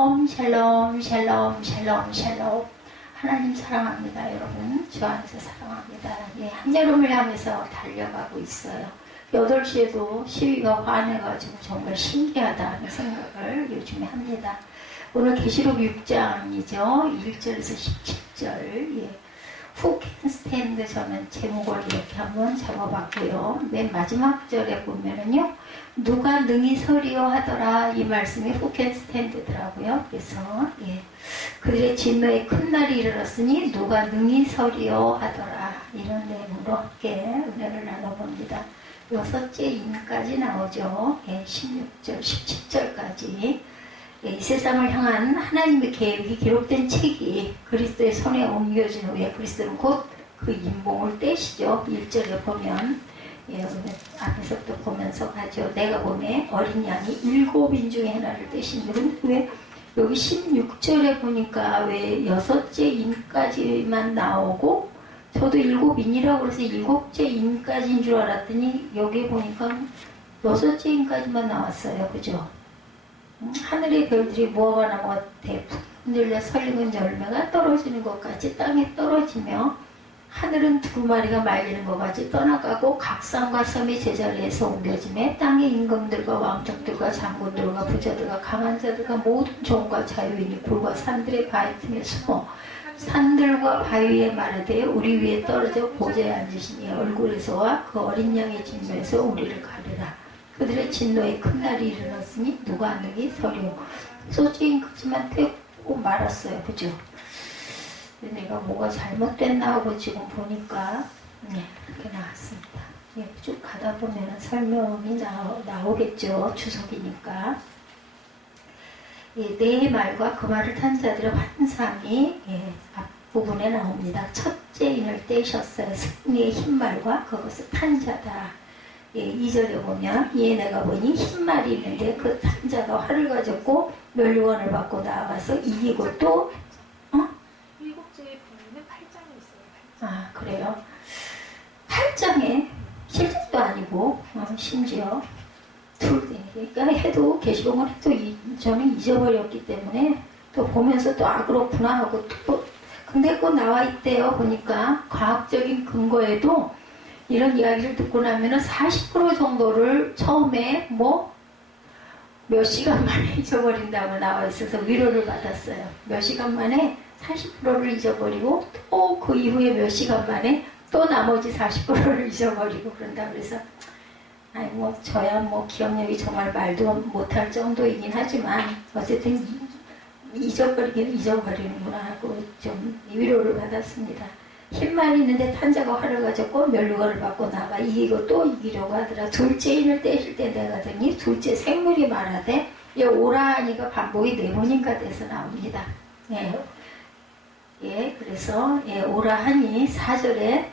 샬롬 샬롬 샬롬 샬롬. 하나님 사랑합니다. 여러분 주 안에서 사랑합니다. 예, 한여름을 향해서 달려가고 있어요. 8시에도 시위가 화내가지고 정말 신기하다는 생각을 요즘에 합니다. 오늘 계시록 6장이죠. 1절에서 17절. 예. Who can stand? 저는 제목을 이렇게 한번 잡아봤고요. 맨 마지막 절에 보면은요, 누가 능히 서리요 하더라, 이 말씀이 Who can stand더라고요. 그래서 예, 그들의 진노의 큰 날이 이르렀으니 누가 능히 서리요 하더라, 이런 내용으로 함께 은혜를 나눠봅니다. 6째 인까지 나오죠. 예, 16절, 17절까지. 이 세상을 향한 하나님의 계획이 기록된 책이 그리스도의 손에 옮겨진 후에 그리스도는 곧 그 인봉을 떼시죠. 1절에 보면, 예, 앞에서부터 보면서 가죠. 내가 보매 어린 양이 7인 중에 하나를 떼신 줄은 왜 여기 16절에 보니까 왜 6째 인까지만 나오고, 저도 7인이라고 그래서 7째 인까지인 줄 알았더니 여기 보니까 6째 인까지만 나왔어요. 그죠? 하늘의 별들이 무화과나무 같아 흔들려 설익은 열매가 떨어지는 것 같이 땅에 떨어지며 하늘은 두루마리가 말리는 것 같이 떠나가고 각 산과 섬이 제자리에서 옮겨지며 땅의 임금들과 왕족들과 장군들과 부자들과 강한 자들과 모든 종과 자유인이 굴과 산들의 바위 틈에 숨어 산들과 바위에 말하되 우리 위에 떨어져 보좌에 앉으시니 얼굴에서와 그 어린 양의 진노에서 우리를 가리라. 그들의 진노의 큰 날이 일어났으니 누가 능히 서리오. 소지인 그지만 되고 말았어요. 그죠? 내가 뭐가 잘못됐나 하고 지금 보니까 이렇게 나왔습니다. 예, 쭉 가다 보면 설명이 나오겠죠. 추석이니까. 예, 내 말과 그 말을 탄 자들의 환상이 앞부분에 나옵니다. 첫째 인을 떼셨어요. 승리의 흰말과 그것을 탄 자다. 예, 2절에 보면 이에 내가 보니 흰말이 있는데 그 탄 자가 활을 가졌고 멸류관을 받고 나아가서 이기고 또 7개의 부분은 8장에 있어요. 8장. 아, 그래요? 8장에 실적도 아니고 심지어 그러니까 해도 계시록은 해도 저는 잊어버렸기 때문에 또 보면서 또 그렇구나 하고 또 근데 꼭 나와 있대요. 보니까 과학적인 근거에도 이런 이야기를 듣고 나면은 40% 정도를 처음에 몇 시간 만에 잊어버린다고 나와 있어서 위로를 받았어요. 몇 시간 만에 40%를 잊어버리고 또 그 이후에 몇 시간 만에 또 나머지 40%를 잊어버리고 그런다 그래서 저야 기억력이 정말 말도 못할 정도이긴 하지만 어쨌든 잊어버리긴 잊어버리는구나 하고 좀 위로를 받았습니다. 흰말이 있는데 탄자가 활을 가졌고 멸류관을 받고 나가 이기고 또 이기려고 하더라. 둘째 인을 떼실 때 내가 더니 둘째 생물이 말하되 오라 하니까 반복이 4번인가 돼서 나옵니다. 예, 그래서 오라 하니 4절에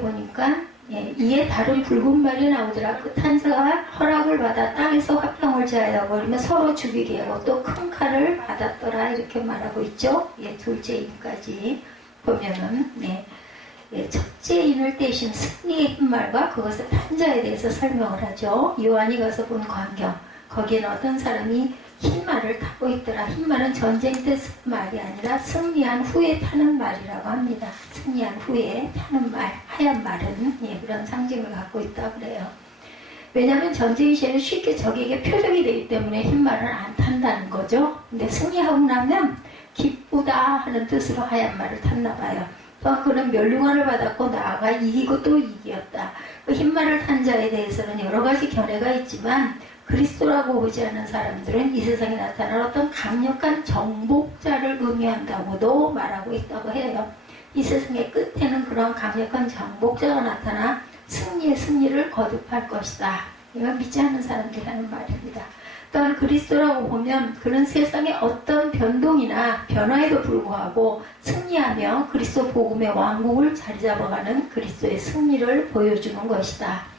보니까 이에 다른 붉은 말이 나오더라. 그 탄자가 허락을 받아 땅에서 화평을 제하여 버리며 서로 죽이게 하고 또 큰 칼을 받았더라. 이렇게 말하고 있죠. 둘째 인까지 보면은 첫째 인을 떼신 승리의 흰말과 그것의 탄자에 대해서 설명을 하죠. 요한이 가서 본 광경, 거기에는 어떤 사람이 흰말을 타고 있더라. 흰말은 전쟁 때 쓴 말이 아니라 승리한 후에 타는 말이라고 합니다. 승리한 후에 타는 말, 하얀 말은 그런 상징을 갖고 있다고 그래요. 왜냐하면 전쟁 시에는 쉽게 적에게 표적이 되기 때문에 흰말을 안 탄다는 거죠. 근데 승리하고 나면 기쁘다 하는 뜻으로 하얀 말을 탔나 봐요. 또한 그는 멸류관을 받았고 나아가 이기고 또 이기었다. 그 흰말을 탄 자에 대해서는 여러 가지 견해가 있지만 그리스도라고 보지 않는 사람들은 이 세상에 나타날 어떤 강력한 정복자를 의미한다고도 말하고 있다고 해요. 이 세상의 끝에는 그런 강력한 정복자가 나타나 승리의 승리를 거듭할 것이다. 이건 믿지 않는 사람들이 하는 말입니다. 또한 그리스도라고 보면 그는 세상의 어떤 변동이나 변화에도 불구하고 승리하며 그리스도 복음의 왕국을 자리잡아가는 그리스도의 승리를 보여주는 것이다.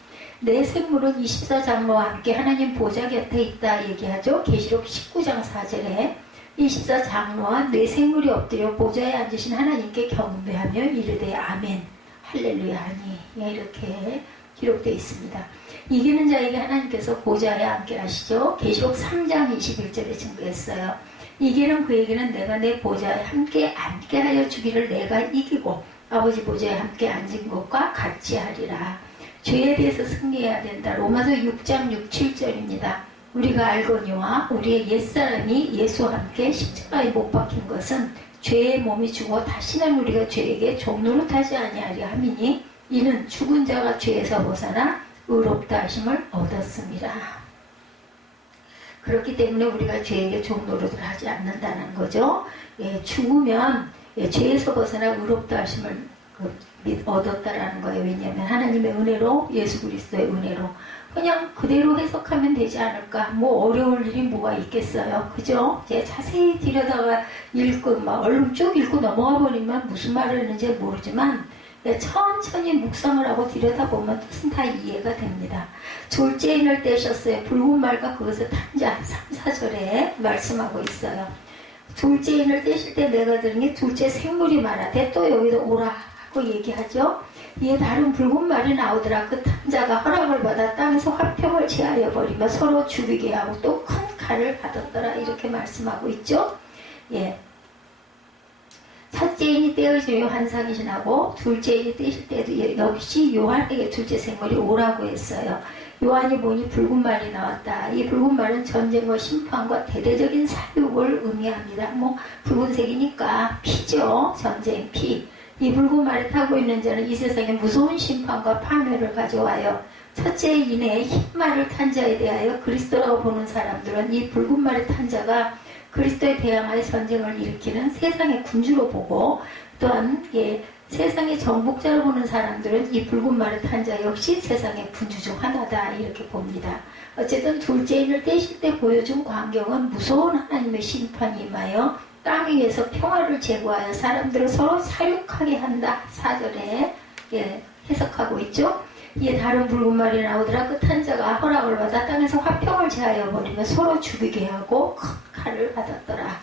내 생물은 24장로와 함께 하나님 보좌 곁에 있다 얘기하죠. 계시록 19장 4절에 24장로와 내 생물이 엎드려 보좌에 앉으신 하나님께 경배하며 이르되 아멘 할렐루야 하니 이렇게 기록되어 있습니다. 이기는 자에게 하나님께서 보좌에 앉게 하시죠. 계시록 3장 21절에 증거했어요. 이기는 그에게는 내가 내 보좌에 함께 앉게 하여 주기를 내가 이기고 아버지 보좌에 함께 앉은 것과 같이 하리라. 죄에 대해서 승리해야 된다. 로마서 6장 6, 7절입니다. 우리가 알거니와 우리의 옛사람이 예수와 함께 십자가에 못 박힌 것은 죄의 몸이 죽어 다시는 우리가 죄에게 종노릇하지 아니하리 함이니 이는 죽은 자가 죄에서 벗어나 의롭다 하심을 얻었습니다. 그렇기 때문에 우리가 죄에게 종노릇을 하지 않는다는 거죠. 죽으면 죄에서 벗어나 의롭다 하심을 얻었다라는 거예요. 왜냐하면 하나님의 은혜로, 예수 그리스도의 은혜로 그냥 그대로 해석하면 되지 않을까. 뭐 어려울 일이 뭐가 있겠어요. 그죠? 이제 자세히 들여다가 읽고 막 얼른 쭉 읽고 넘어가 버리면 무슨 말을 했는지 모르지만 천천히 묵상을 하고 들여다보면 뜻은 다 이해가 됩니다. 둘째 인을 떼셨어요. 붉은 말과 그것을 탄 자 3, 4절에 말씀하고 있어요. 둘째 인을 떼실 때 내가 들은 게 둘째 생물이 말하되 또 여기도 오라 하고 얘기하죠. 이에 다른 붉은 말이 나오더라. 그 탕자가 허락을 받아 땅에서 화평을 제하여 버리며 서로 죽이게 하고 또 큰 칼을 받았더라. 이렇게 말씀하고 있죠. 예. 첫째 인이 떼어지며 요한상이 지나고 둘째 인이 떼실 때도 역시 요한에게 둘째 생물이 오라고 했어요. 요한이 보니 붉은 말이 나왔다. 이 붉은 말은 전쟁과 심판과 대대적인 사육을 의미합니다. 뭐 붉은색이니까 피죠. 전쟁 피. 이 붉은 말을 타고 있는 자는 이 세상에 무서운 심판과 파멸을 가져와요. 첫째 인의 흰 말을 탄 자에 대하여 그리스도라고 보는 사람들은 이 붉은 말을 탄 자가 그리스도에 대항하여 전쟁을 일으키는 세상의 군주로 보고 또한 세상의 정복자로 보는 사람들은 이 붉은 말을 탄 자 역시 세상의 군주 중 하나다 이렇게 봅니다. 어쨌든 둘째 인을 떼실 때 보여준 광경은 무서운 하나님의 심판이 임하여 땅 위에서 평화를 제거하여 사람들을 서로 사육하게 한다. 4절에 해석하고 있죠. 이에 다른 붉은 말이 나오더라. 그 탄자가 허락을 받아 땅에서 화평을 제하여 버리며 서로 죽이게 하고 큰 칼을 받았더라.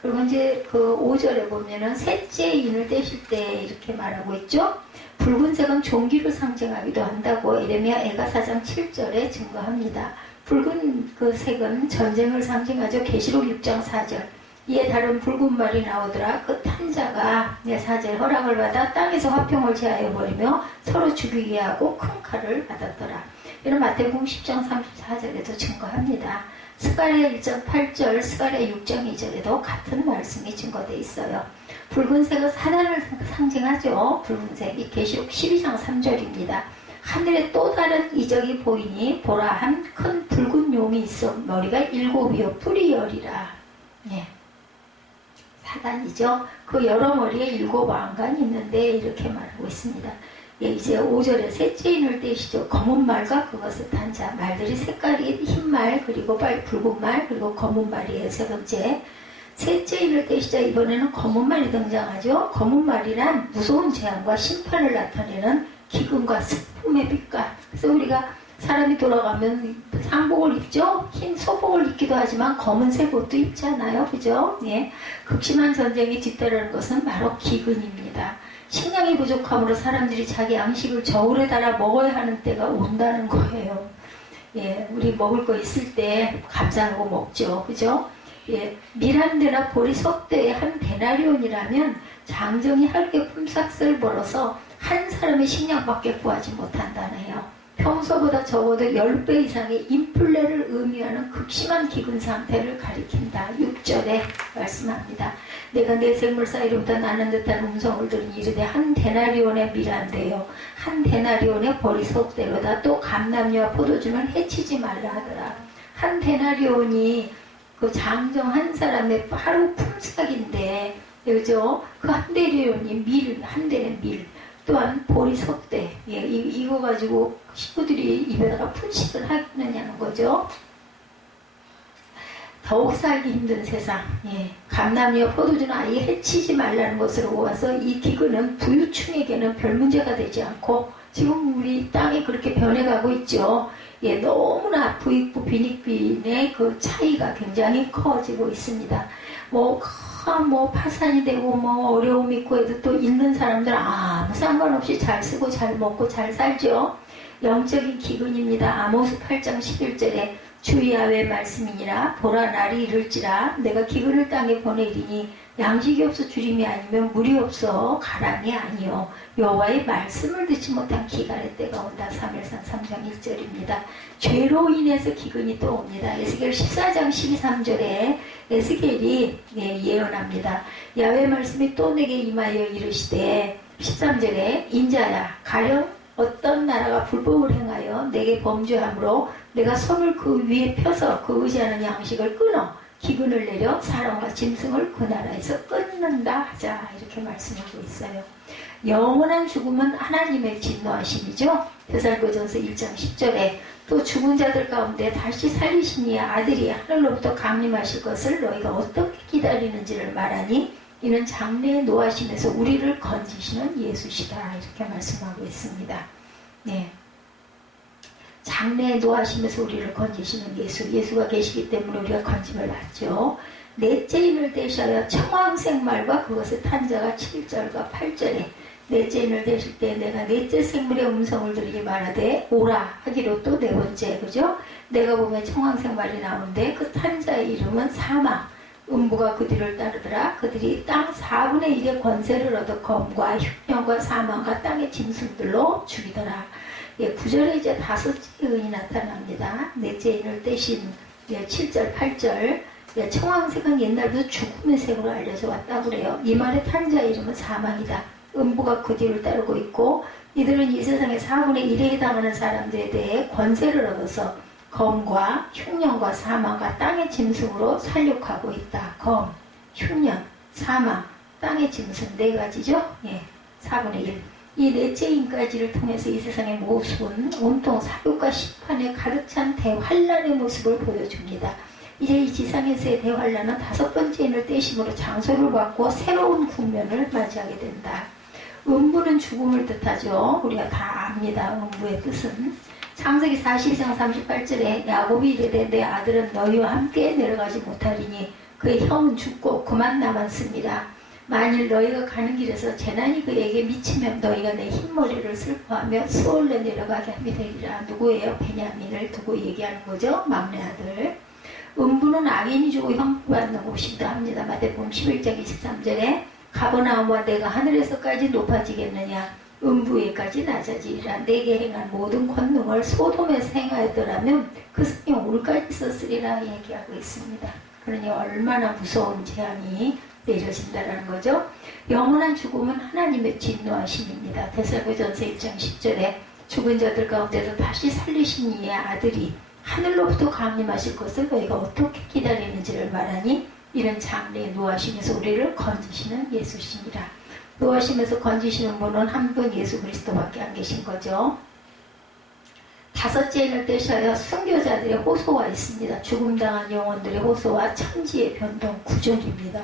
그리고 이제 그 5절에 보면은 셋째 인을 떼실 때 이렇게 말하고 있죠. 붉은색은 종기를 상징하기도 한다고 에레미야 애가사장 7절에 증거합니다. 붉은 그 색은 전쟁을 상징하죠. 계시록 6장 4절. 이에 다른 붉은 말이 나오더라. 그 탄자가 4절 허락을 받아 땅에서 화평을 제하여 버리며 서로 죽이게 하고 큰 칼을 받았더라. 이런 마태복음 10장 34절에도 증거합니다. 스가랴 1장 8절, 스가랴 6장 2절에도 같은 말씀이 증거되어 있어요. 붉은색은 사단을 상징하죠. 붉은색이 계시록 12장 3절입니다. 하늘에 또 다른 이적이 보이니 보라 한 큰 붉은 용이 있어 머리가 7이요 뿔이 10이라. 예. 사단이죠. 그 여러 머리에 7 왕관이 있는데 이렇게 말하고 있습니다. 예, 이제 5절에 셋째 인을 떼시죠. 검은 말과 그것을 탄 자. 말들이 색깔이 흰 말, 그리고 붉은 말, 그리고 검은 말이에요. 세 번째. 셋째 인을 떼시자. 이번에는 검은 말이 등장하죠. 검은 말이란 무서운 재앙과 심판을 나타내는 기근과 슬픔의 빛깔. 그래서 우리가 사람이 돌아가면 상복을 입죠. 흰 소복을 입기도 하지만 검은색 옷도 입잖아요. 그죠? 예. 극심한 전쟁이 뒤따르는 것은 바로 기근입니다. 식량이 부족함으로 사람들이 자기 양식을 저울에 달아 먹어야 하는 때가 온다는 거예요. 예, 우리 먹을 거 있을 때 감사하고 먹죠. 그죠? 예, 밀 한 대나 보리 석 대에 한 데나리온이라면 장정이 하루에 품삯을 벌어서 한 사람의 식량밖에 구하지 못한다네요. 평소보다 적어도 10배 이상의 인플레를 의미하는 극심한 기근 상태를 가리킨다. 6절에 말씀합니다. 내가 내 생물 사이로부터 나는 듯한 음성을 들으니 이르되 한 데나리온의 밀한대요. 한 데나리온의 보리석대로다. 또 감람류와 포도주는 해치지 말라 하더라. 한 데나리온이 그 장정 한 사람의 하루 품삯인데, 그죠? 그 한 데나리온이 밀, 한 대는 밀. 또한 보리석대. 예, 이거 가지고 식구들이 입에다가 풀식을 하느냐는 거죠. 더욱 살기 힘든 세상. 예, 감람류와 포도주는 아예 해치지 말라는 것으로 보아서 이 기근은 부유층에게는 별 문제가 되지 않고 지금 우리 땅이 그렇게 변해가고 있죠. 예, 너무나 부익부 빈익빈의 그 차이가 굉장히 커지고 있습니다. 뭐 파산이 되고 어려움이 있고 해도 또 있는 사람들은 아무 상관없이 잘 쓰고 잘 먹고 잘 살죠. 영적인 기근입니다. 아모스 8장 11절에 주 야훼의 말씀이니라 보라 날이 이를지라 내가 기근을 땅에 보내리니 양식이 없어 주림이 아니면 물이 없어 가람이 아니요 여호와의 말씀을 듣지 못한 기갈의 때가 온다. 사무엘상 3장 1절입니다. 죄로 인해서 기근이 또 옵니다. 에스겔 14장 12~13절에 에스겔이 예언합니다. 야훼의 말씀이 또 내게 임하여 이르시되 13절에 인자야 가령 어떤 나라가 불법을 행하여 내게 범죄함으로 내가 손을 그 위에 펴서 그 의지하는 양식을 끊어 기근을 내려 사람과 짐승을 그 나라에서 끊는다 하자. 이렇게 말씀하고 있어요. 영원한 죽음은 하나님의 진노하심이죠. 데살로전서 1장 10절에 또 죽은 자들 가운데 다시 살리신 이의 아들이 하늘로부터 강림하실 것을 너희가 어떻게 기다리는지를 말하니 이는 장래에 노하심에서 우리를 건지시는 예수시다. 이렇게 말씀하고 있습니다. 네. 장래에 노하심에서 우리를 건지시는 예수가 계시기 때문에 우리가 건짐을 받죠. 넷째 인을 대셔야 청황생말과 그것의 탄자가 7절과 8절에 넷째 인을 대실 때 내가 넷째 생물의 음성을 들으게 말하되 오라 하기로 또 네 번째 그죠? 내가 보면 청황생말이 나오는데 그 탄자의 이름은 사마 음부가 그 뒤를 따르더라. 그들이 땅 4분의 1의 권세를 얻어 검과 흉년과 사망과 땅의 짐승들로 죽이더라. 9절에 이제 다섯째 의인이 나타납니다. 넷째 인을 떼신 7절, 8절. 청황색은 옛날부터 죽음의 색으로 알려져 왔다고 그래요. 이 말의 탄자의 이름은 사망이다. 음부가 그 뒤를 따르고 있고 이들은 이 세상의 4분의 1에 해당하는 사람들에 대해 권세를 얻어서 검과 흉년과 사망과 땅의 짐승으로 살육하고 있다. 검, 흉년, 사망, 땅의 짐승 네 가지죠. 4분의 1. 이 넷째 인까지를 통해서 이 세상의 모습은 온통 사육과 심판에 가득 찬 대환란의 모습을 보여줍니다. 이제 이 지상에서의 대환란은 다섯 번째 인을 떼심으로 장소를 바꾸어 새로운 국면을 맞이하게 된다. 음부는 죽음을 뜻하죠. 우리가 다 압니다. 음부의 뜻은. 창세기 42장 38절에 야곱이 이르되 내 아들은 너희와 함께 내려가지 못하리니 그의 형은 죽고 그만 남았습니다. 만일 너희가 가는 길에서 재난이 그에게 미치면 너희가 내 흰머리를 슬퍼하며 수월로 내려가게 하면 되리라. 누구예요? 베냐민을 두고 얘기하는 거죠. 막내 아들. 음부는 악인이 주고 형벌받는 곳이기도 합니다. 마태복음 11장 23절에 가버나움과 내가 하늘에서까지 높아지겠느냐 음부에까지 낮아지리라. 내게 행한 모든 권능을 소돔에서 행하였더라면 그 성이 올까지 썼으리라 얘기하고 있습니다. 그러니 얼마나 무서운 재앙이 내려진다는 거죠. 영원한 죽음은 하나님의 진노하심입니다. 데살로전서 1장 10절에 죽은 자들 가운데서 다시 살리신 이의 아들이 하늘로부터 강림하실 것을 너희가 어떻게 기다리는지를 말하니 이런 장래에 노하심에서 우리를 건지시는 예수시니라. 노하심에서 건지시는 분은 한 분 예수 그리스도밖에 안 계신 거죠. 다섯째 인을 떼셔야 순교자들의 호소가 있습니다. 죽음당한 영혼들의 호소와 천지의 변동 9절입니다.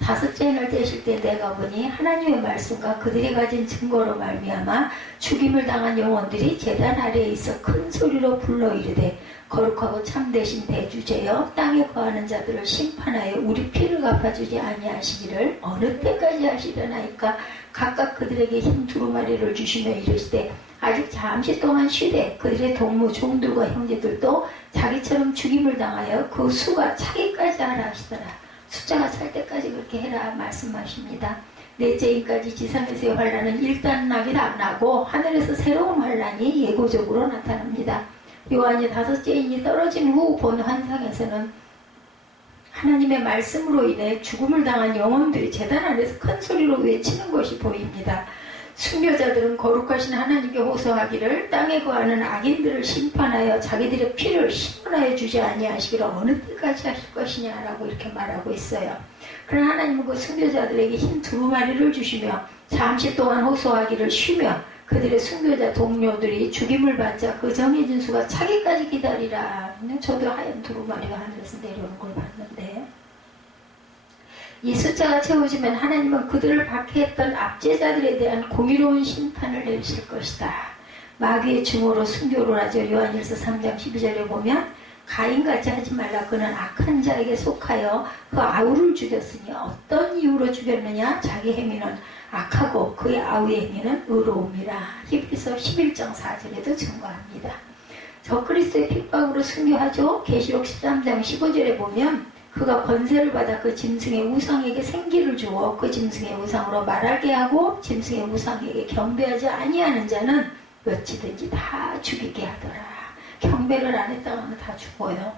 다섯째 인을 떼실 때 내가 보니 하나님의 말씀과 그들이 가진 증거로 말미암아 죽임을 당한 영혼들이 제단 아래에 있어 큰 소리로 불러 이르되 거룩하고 참되신 대주제여 땅에 거하는 자들을 심판하여 우리 피를 갚아주지 아니하시기를 어느 때까지 하시려나이까 각각 그들에게 흰 두루마리를 주시며 이르시되 아직 잠시 동안 쉬되 그들의 동무 종들과 형제들도 자기처럼 죽임을 당하여 그 수가 차기까지 하라 하시더라. 숫자가 찰 때까지 그렇게 해라 말씀하십니다. 넷째 인까지 지상에서의 환란은 일단 나긴 안 나고 하늘에서 새로운 환란이 예고적으로 나타납니다. 요한이 다섯째 인이 떨어진 후 본 환상에서는 하나님의 말씀으로 인해 죽음을 당한 영혼들이 제단 안에서 큰 소리로 외치는 것이 보입니다. 순교자들은 거룩하신 하나님께 호소하기를 땅에 거하는 악인들을 심판하여 자기들의 피를 시원하여 주지 아니하시기를 어느 때까지 하실 것이냐라고 이렇게 말하고 있어요. 그러나 하나님은 그 순교자들에게 흰 두루마리를 주시며 잠시 동안 호소하기를 쉬며 그들의 순교자 동료들이 죽임을 받자 그 정해진 수가 차기까지 기다리라. 저도 하얀 두루마리가 하늘에서 내려오는 걸 봤는데 이 숫자가 채워지면 하나님은 그들을 박해했던 압제자들에 대한 공의로운 심판을 내리실 것이다. 마귀의 증오로 순교를 하죠. 요한일서 3장 12절에 보면 가인같이 하지 말라. 그는 악한 자에게 속하여 그 아우를 죽였으니 어떤 이유로 죽였느냐? 자기 행위는 악하고 그의 아우의 행위는 의로움이라. 히브리서 11장 4절에도 증거합니다. 저 그리스도의 핍박으로 순교하죠. 계시록 13장 15절에 보면 그가 권세를 받아 그 짐승의 우상에게 생기를 주어 그 짐승의 우상으로 말하게 하고 짐승의 우상에게 경배하지 아니하는 자는 어찌든지 다 죽이게 하더라. 경배를 안 했다가는 다 죽어요.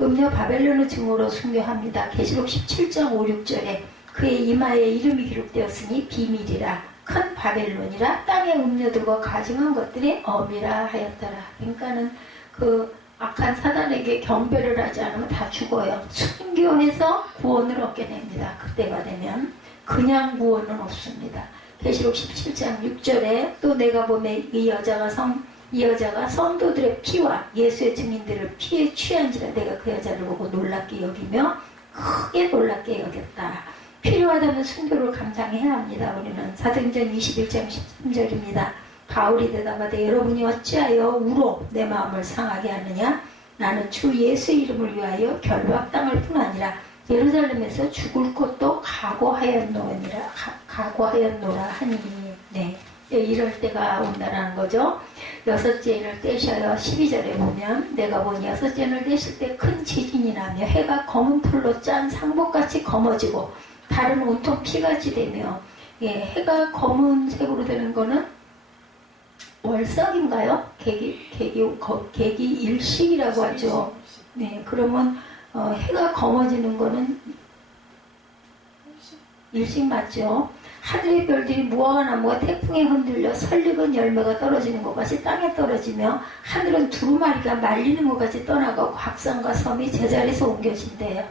음녀 바벨론의 증오로 순교합니다. 계시록 17장 5, 6절에 그의 이마에 이름이 기록되었으니 비밀이라 큰 바벨론이라 땅의 음녀들과 가증한 것들의 엄이라 하였더라. 그러니까는 그 악한 사단에게 경배를 하지 않으면 다 죽어요. 순교해서 구원을 얻게 됩니다. 그때가 되면 그냥 구원은 없습니다. 계시록 17장 6절에 또 내가 보면 이 여자가 성도들의 피와 예수의 증인들을 피에 취한지라 내가 그 여자를 보고 놀랍게 여기며 크게 놀랍게 여겼다. 필요하다면 순교를 감당해야 합니다. 우리는 사도행전 21장 13절입니다. 바울이 대답하되 여러분이 어찌하여 우로 내 마음을 상하게 하느냐? 나는 주 예수의 이름을 위하여 결박당할 뿐 아니라 예루살렘에서 죽을 것도 각오하였노라 하니. 네, 이럴 때가 온다라는 거죠. 여섯째 인을 떼셔요. 12절에 보면 내가 보니 여섯째 인을 떼실 때 큰 지진이 나며 해가 검은 풀로 짠 상복같이 검어지고 달은 온통 피같이 되며, 해가 검은색으로 되는 거는 월석인가요? 계기 일식이라고 하죠. 네, 그러면 해가 검어지는 거는 일식 맞죠? 하늘의 별들이 무화과 나무가 태풍에 흔들려 설익은 열매가 떨어지는 것 같이 땅에 떨어지며 하늘은 두루마리가 말리는 것 같이 떠나가고 각성과 섬이 제자리에서 옮겨진대요.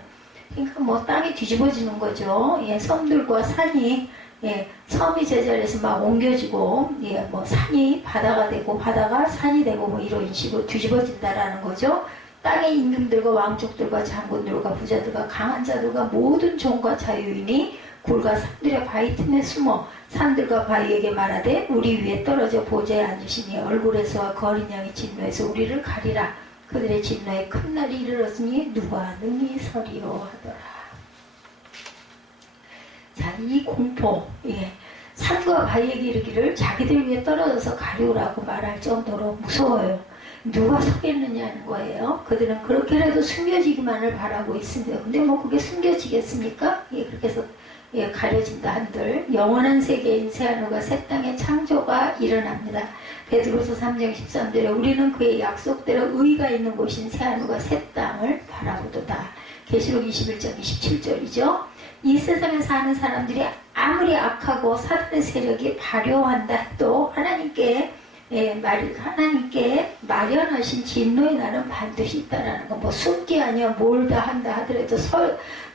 그러니까 뭐 땅이 뒤집어지는 거죠. 섬들과 산이 섬이 제자리에서 막 옮겨지고 뭐 산이 바다가 되고 바다가 산이 되고 뭐 이런 식으로 뒤집어진다라는 거죠. 땅의 임금들과 왕족들과 장군들과 부자들과 강한 자들과 모든 종과 자유인이 굴과 산들의 바위 틈에 숨어 산들과 바위에게 말하되 우리 위에 떨어져 보좌에 앉으시니 얼굴에서와 그 어린 양의 진노에서 우리를 가리라. 그들의 진노에 큰 날이 이르렀으니 누가 능히 서리요 하더라. 자, 이 공포, 산과 바위에게 이르기를 자기들 위에 떨어져서 가리우라고 말할 정도로 무서워요. 누가 서겠느냐는 거예요. 그들은 그렇게라도 숨겨지기만을 바라고 있습니다. 근데 뭐 그게 숨겨지겠습니까? 그렇게 해서 가려진다 한들 영원한 세계인 새하늘과 새 땅의 창조가 일어납니다. 베드로서 3장 13절에 우리는 그의 약속대로 의가 있는 곳인 새하늘과 새 땅을 바라보도다. 계시록 21장 27절이죠. 이 세상에 사는 사람들이 아무리 악하고 사단의 세력이 발효한다 해도 하나님께 마련하신 진노의 날은 반드시 있다라는 거. 뭐 숨기 아니야 뭘 다 한다 하더라도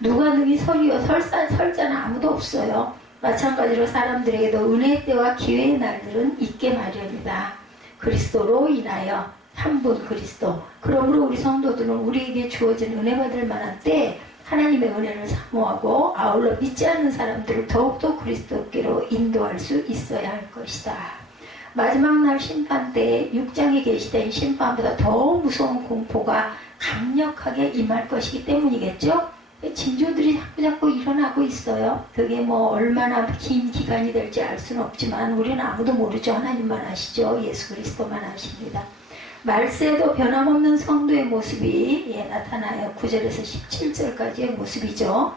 누가 능히 서리요 설자는 아무도 없어요. 마찬가지로 사람들에게도 은혜의 때와 기회의 날들은 있게 마련이다. 그리스도로 인하여 한 분 그리스도. 그러므로 우리 성도들은 우리에게 주어진 은혜 받을 만한 때 하나님의 은혜를 사모하고 아울러 믿지 않는 사람들을 더욱더 그리스도께로 인도할 수 있어야 할 것이다. 마지막 날 심판 때 6장에 계시된 심판보다 더 무서운 공포가 강력하게 임할 것이기 때문이겠죠. 징조들이 자꾸 일어나고 있어요. 그게 뭐 얼마나 긴 기간이 될지 알 수는 없지만 우리는 아무도 모르죠. 하나님만 아시죠. 예수 그리스도만 아십니다. 말세에도 변함없는 성도의 모습이 나타나요. 9절에서 17절까지의 모습이죠.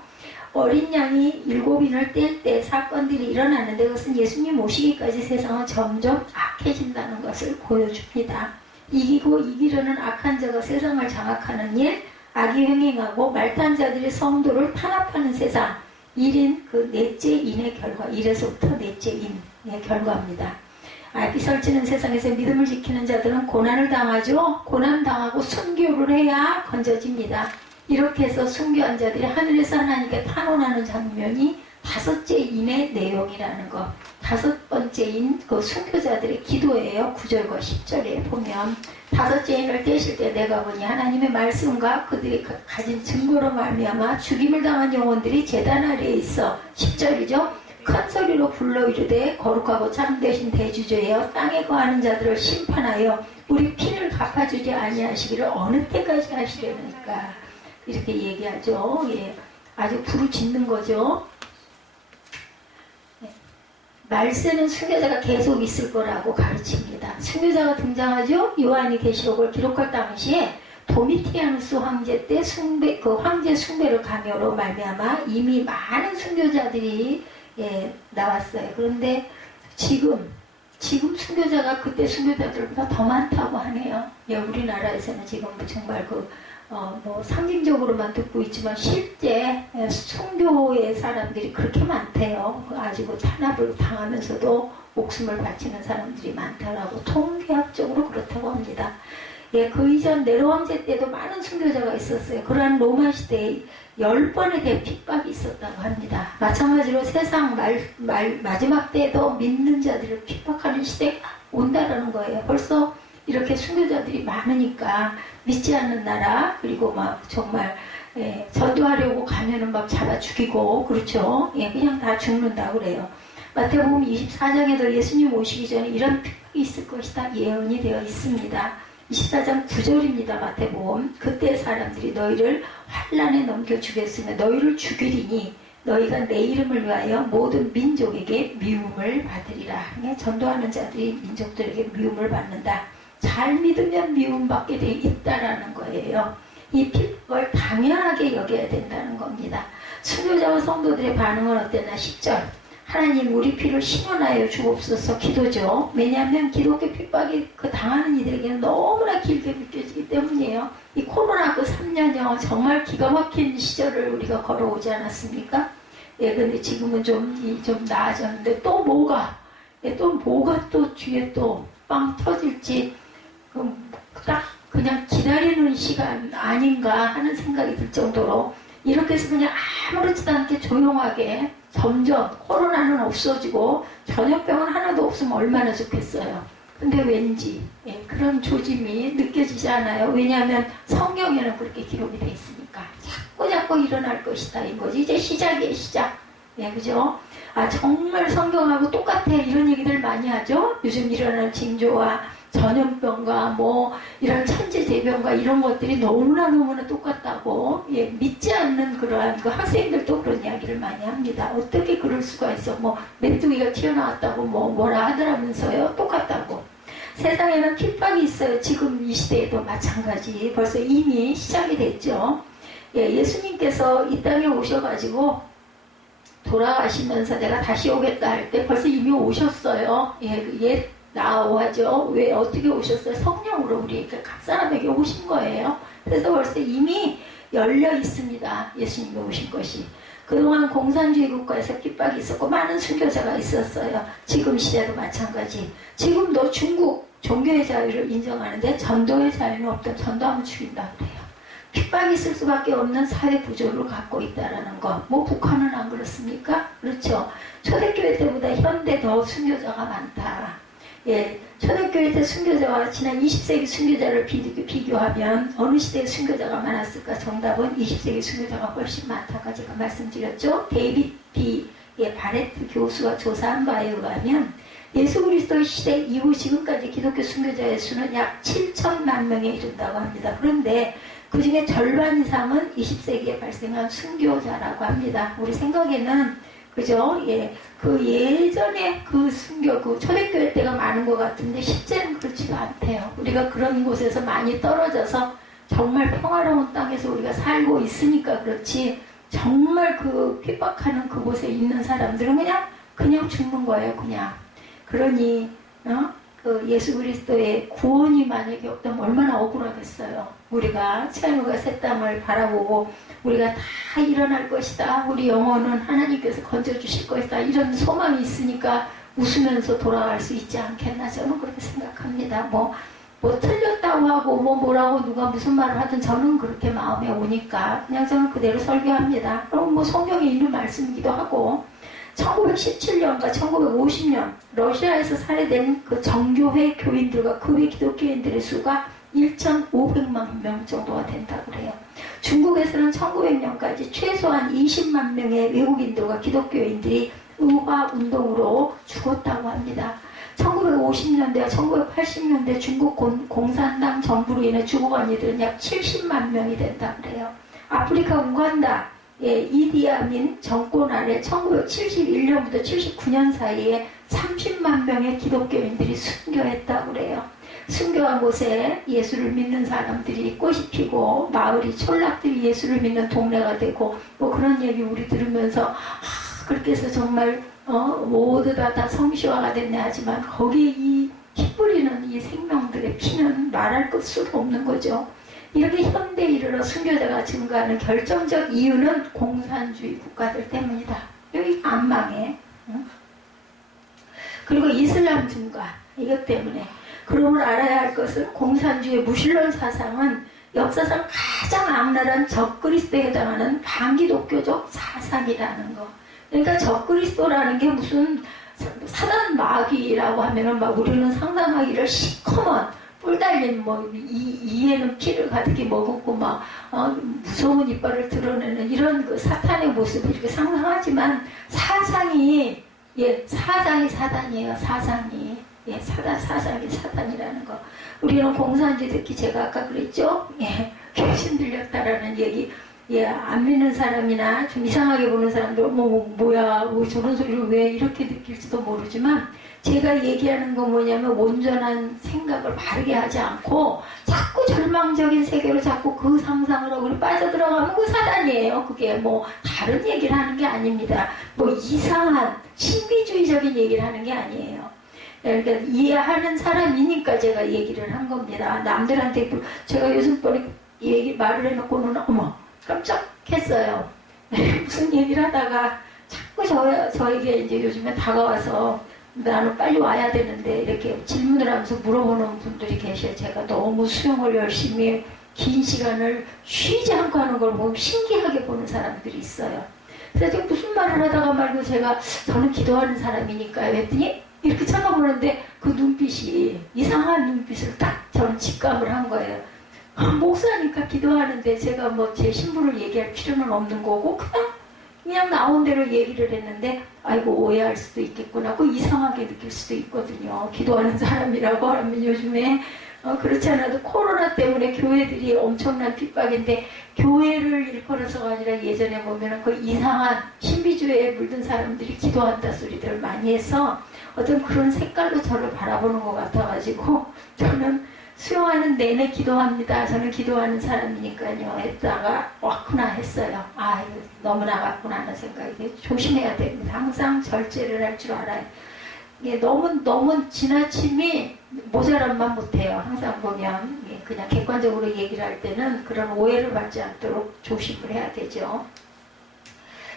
어린 양이 7인을 뗄 때 사건들이 일어나는데 그것은 예수님 오시기까지 세상은 점점 악해진다는 것을 보여줍니다. 이기고 이기려는 악한 자가 세상을 장악하는 일, 악이 횡행하고 말탄 자들이 성도를 탄압하는 세상, 1인 그 넷째 인의 결과, 1에서부터 넷째 인의 결과입니다. 앞이 설치는 세상에서 믿음을 지키는 자들은 고난을 당하죠. 고난당하고 순교를 해야 건져집니다. 이렇게 해서 순교한 자들이 하늘에서 하나님께 탄원하는 장면이 5째 인의 내용이라는 것. 5번째인 그 순교자들의 기도예요. 9절과 10절에 보면 5째 인을 떼실 때 내가 보니 하나님의 말씀과 그들이 가진 증거로 말미암아 죽임을 당한 영혼들이 제단 아래에 있어. 10절이죠. 큰 소리로 불러 이르되 거룩하고 참되신 대주제여 땅에 거하는 자들을 심판하여 우리 피를 갚아주지 아니하시기를 어느 때까지 하시려니까 이렇게 얘기하죠. 예, 아주 부르짖는 거죠. 말세는 순교자가 계속 있을 거라고 가르칩니다. 순교자가 등장하죠. 요한이 계시록을 기록할 당시에 도미티아누스 황제 때 그 황제 숭배를 강요로 말미암아 이미 많은 순교자들이 나왔어요. 그런데 지금 순교자가 그때 순교자들보다 더 많다고 하네요. 우리나라에서는 지금 정말 상징적으로만 듣고 있지만 실제 순교의 사람들이 그렇게 많대요. 아직 탄압을 당하면서도 목숨을 바치는 사람들이 많다라고 통계학적으로 그렇다고 합니다. 그 이전 네로 황제 때도 많은 순교자가 있었어요. 그러한 로마 시대에 10번에 대한 핍박이 있었다고 합니다. 마찬가지로 세상 마지막 때에도 믿는 자들을 핍박하는 시대가 온다라는 거예요. 벌써 이렇게 순교자들이 많으니까 믿지 않는 나라, 그리고 막 정말 전도하려고 가면은 막 잡아 죽이고, 그렇죠. 그냥 다 죽는다고 그래요. 마태복음 24장에도 예수님 오시기 전에 이런 핍박이 있을 것이다 예언이 되어 있습니다. 24장 9절입니다. 마태복음. 그때 사람들이 너희를 환난에 넘겨주겠으며 너희를 죽이리니 너희가 내 이름을 위하여 모든 민족에게 미움을 받으리라. 전도하는 자들이 민족들에게 미움을 받는다. 잘 믿으면 미움받게 돼 있다라는 거예요. 이 핍박을 당연하게 여겨야 된다는 겁니다. 순교자와 성도들의 반응은 어땠나? 10절. 하나님 우리 피를 신원하여 주옵소서 기도죠. 왜냐하면 기독교 핍박이 당하는 이들에게는 너무나 길게 느껴지기 때문이에요. 이 코로나 3년여 정말 기가 막힌 시절을 우리가 걸어오지 않았습니까? 근데 지금은 좀 나아졌는데 또 뭐가 또 뒤에 또 빵 터질지 딱 그냥 기다리는 시간 아닌가 하는 생각이 들 정도로 이렇게 해서 그냥 아무렇지도 않게 조용하게 점점 코로나는 없어지고 전염병은 하나도 없으면 얼마나 좋겠어요. 근데 왠지 그런 조짐이 느껴지지 않아요. 왜냐하면 성경에는 그렇게 기록이 돼 있으니까 자꾸 일어날 것이다 이거지. 이제 시작이에요. 시작. 그죠? 정말 성경하고 똑같아 이런 얘기들 많이 하죠. 요즘 일어나는 징조와 전염병과 이런 천재재변과 이런 것들이 너무나 똑같다고 믿지 않는 그러한 학생들도 그런 이야기를 많이 합니다. 어떻게 그럴 수가 있어? 메뚜기가 튀어나왔다고 뭐라 하더라면서요. 똑같다고. 세상에는 핍박이 있어요. 지금 이 시대에도 마찬가지. 벌써 이미 시작이 됐죠. 예수님께서 이 땅에 오셔가지고 돌아가시면서 내가 다시 오겠다 할 때 벌써 이미 오셨어요. 나오죠. 왜 어떻게 오셨어요? 성령으로 우리에게 각 사람에게 오신 거예요. 그래서 벌써 이미 열려 있습니다. 예수님이 오신 것이. 그동안 공산주의 국가에서 핍박이 있었고 많은 순교자가 있었어요. 지금 시대도 마찬가지. 지금도 중국 종교의 자유를 인정하는데 전도의 자유는 없던 전도하면 죽인다고 그래요. 핍박이 있을 수밖에 없는 사회 구조를 갖고 있다라는 거. 북한은 안 그렇습니까? 그렇죠. 초대교회 때보다 현대 더 순교자가 많다. 초대교회 때 순교자와 지난 20세기 순교자를 비교하면 어느 시대에 순교자가 많았을까? 정답은 20세기 순교자가 훨씬 많다고 제가 말씀드렸죠. 데이비드 B. 바레트 교수가 조사한 바에 의하면 예수 그리스도의 시대 이후 지금까지 기독교 순교자의 수는 약 7천만 명에 이른다고 합니다. 그런데 그 중에 절반 이상은 20세기에 발생한 순교자라고 합니다. 우리 생각에는 그죠? 그 예전에 그 순교, 초대교회 때가 많은 것 같은데 실제는 그렇지가 않대요. 우리가 그런 곳에서 많이 떨어져서 정말 평화로운 땅에서 우리가 살고 있으니까 그렇지 정말 그 핍박하는 그곳에 있는 사람들은 그냥 죽는 거예요. 그냥. 그러니 그 예수 그리스도의 구원이 만약에 없다면 얼마나 억울하겠어요. 우리가 채무가 새 땅을 바라보고 우리가 다 일어날 것이다. 우리 영혼은 하나님께서 건져주실 것이다. 이런 소망이 있으니까 웃으면서 돌아갈 수 있지 않겠나 저는 그렇게 생각합니다. 틀렸다고 하고 뭐라고 누가 무슨 말을 하든 저는 그렇게 마음에 오니까 그냥 저는 그대로 설교합니다. 그럼 성경에 있는 말씀이기도 하고 1917년과 1950년 러시아에서 살해된 그 정교회 교인들과 그 외 기독교인들의 수가 1,500만 명 정도가 된다고 그래요. 중국에서는 1900년까지 최소한 20만 명의 외국인들과 기독교인들이 의화 운동으로 죽었다고 합니다. 1950년대, 1980년대 중국 공산당 정부로 인해 죽어간 이들은 약 70만 명이 된다 그래요. 아프리카 우간다, 이디아민 정권 아래 1971년부터 79년 사이에 30만 명의 기독교인들이 순교했다고 그래요. 순교한 곳에 예수를 믿는 사람들이 꽃이 피고 마을이 촌락들이 예수를 믿는 동네가 되고 뭐 그런 얘기 우리 들으면서 그렇게 해서 정말 모두 다 성시화가 됐네 하지만 거기에 이 피 뿌리는 이 생명들의 피는 말할 수도 없는 거죠. 이렇게 현대에 이르러 순교자가 증가하는 결정적 이유는 공산주의 국가들 때문이다. 여기 안 망해. 응? 그리고 이슬람 증가 이것 때문에. 그러므로 알아야 할 것은 공산주의 무신론 사상은 역사상 가장 악랄한 적그리스도에 해당하는 반기독교적 사상이라는 거. 그러니까 적그리스도라는 게 무슨 사단 마귀라고 하면은 막 우리는 상상하기를 시커먼 뿔 달린 뭐 이에는 피를 가득히 머금고 막 무서운 이빨을 드러내는 이런 그 사탄의 모습을 이렇게 상상하지만 사상이 사상이 사단이에요. 사상이 사상이 사단이라는 거. 우리는 공산주의 특히 제가 아까 그랬죠. 귀신 들렸다라는 얘기. 안 믿는 사람이나 좀 이상하게 보는 사람들 뭐야 저런 소리를 왜 이렇게 느낄지도 모르지만 제가 얘기하는 건 뭐냐면 온전한 생각을 바르게 하지 않고 자꾸 절망적인 세계로 자꾸 그 상상을 하고 빠져들어가면 그 사단이에요. 그게 뭐 다른 얘기를 하는 게 아닙니다. 뭐 이상한 신비주의적인 얘기를 하는 게 아니에요. 그러니까 이해하는 사람이니까 제가 얘기를 한 겁니다. 남들한테 제가 요즘 말을 해놓고는 어머 깜짝했어요. 무슨 얘기를 하다가 자꾸 저에게 이제 요즘에 다가와서 나는 빨리 와야 되는데 이렇게 질문을 하면서 물어보는 분들이 계셔요. 제가 너무 수영을 열심히 긴 시간을 쉬지 않고 하는 걸 보면 신기하게 보는 사람들이 있어요. 그래서 무슨 말을 하다가 말고 저는 기도하는 사람이니까요 했더니 이렇게 쳐다보는데 그 눈빛이 이상한 눈빛을 딱 저는 직감을 한 거예요. 목사니까 기도하는데 제가 뭐 제 신분을 얘기할 필요는 없는 거고 그냥 나온 대로 얘기를 했는데 아이고 오해할 수도 있겠구나. 그 이상하게 느낄 수도 있거든요. 기도하는 사람이라고 하면 요즘에 그렇지 않아도 코로나 때문에 교회들이 엄청난 핍박인데 교회를 일컬어서가 아니라 예전에 보면 그 이상한 신비주의에 물든 사람들이 기도한다 소리들을 많이 해서 어떤 그런 색깔로 저를 바라보는 것 같아가지고 저는 수용하는 내내 기도합니다. 저는 기도하는 사람이니까요. 했다가 왔구나 했어요. 너무나 왔구나 하는 생각이 조심해야 됩니다. 항상 절제를 할 줄 알아요. 이게 너무 지나침이 모자란만 못해요. 항상 보면 그냥 객관적으로 얘기를 할 때는 그런 오해를 받지 않도록 조심을 해야 되죠.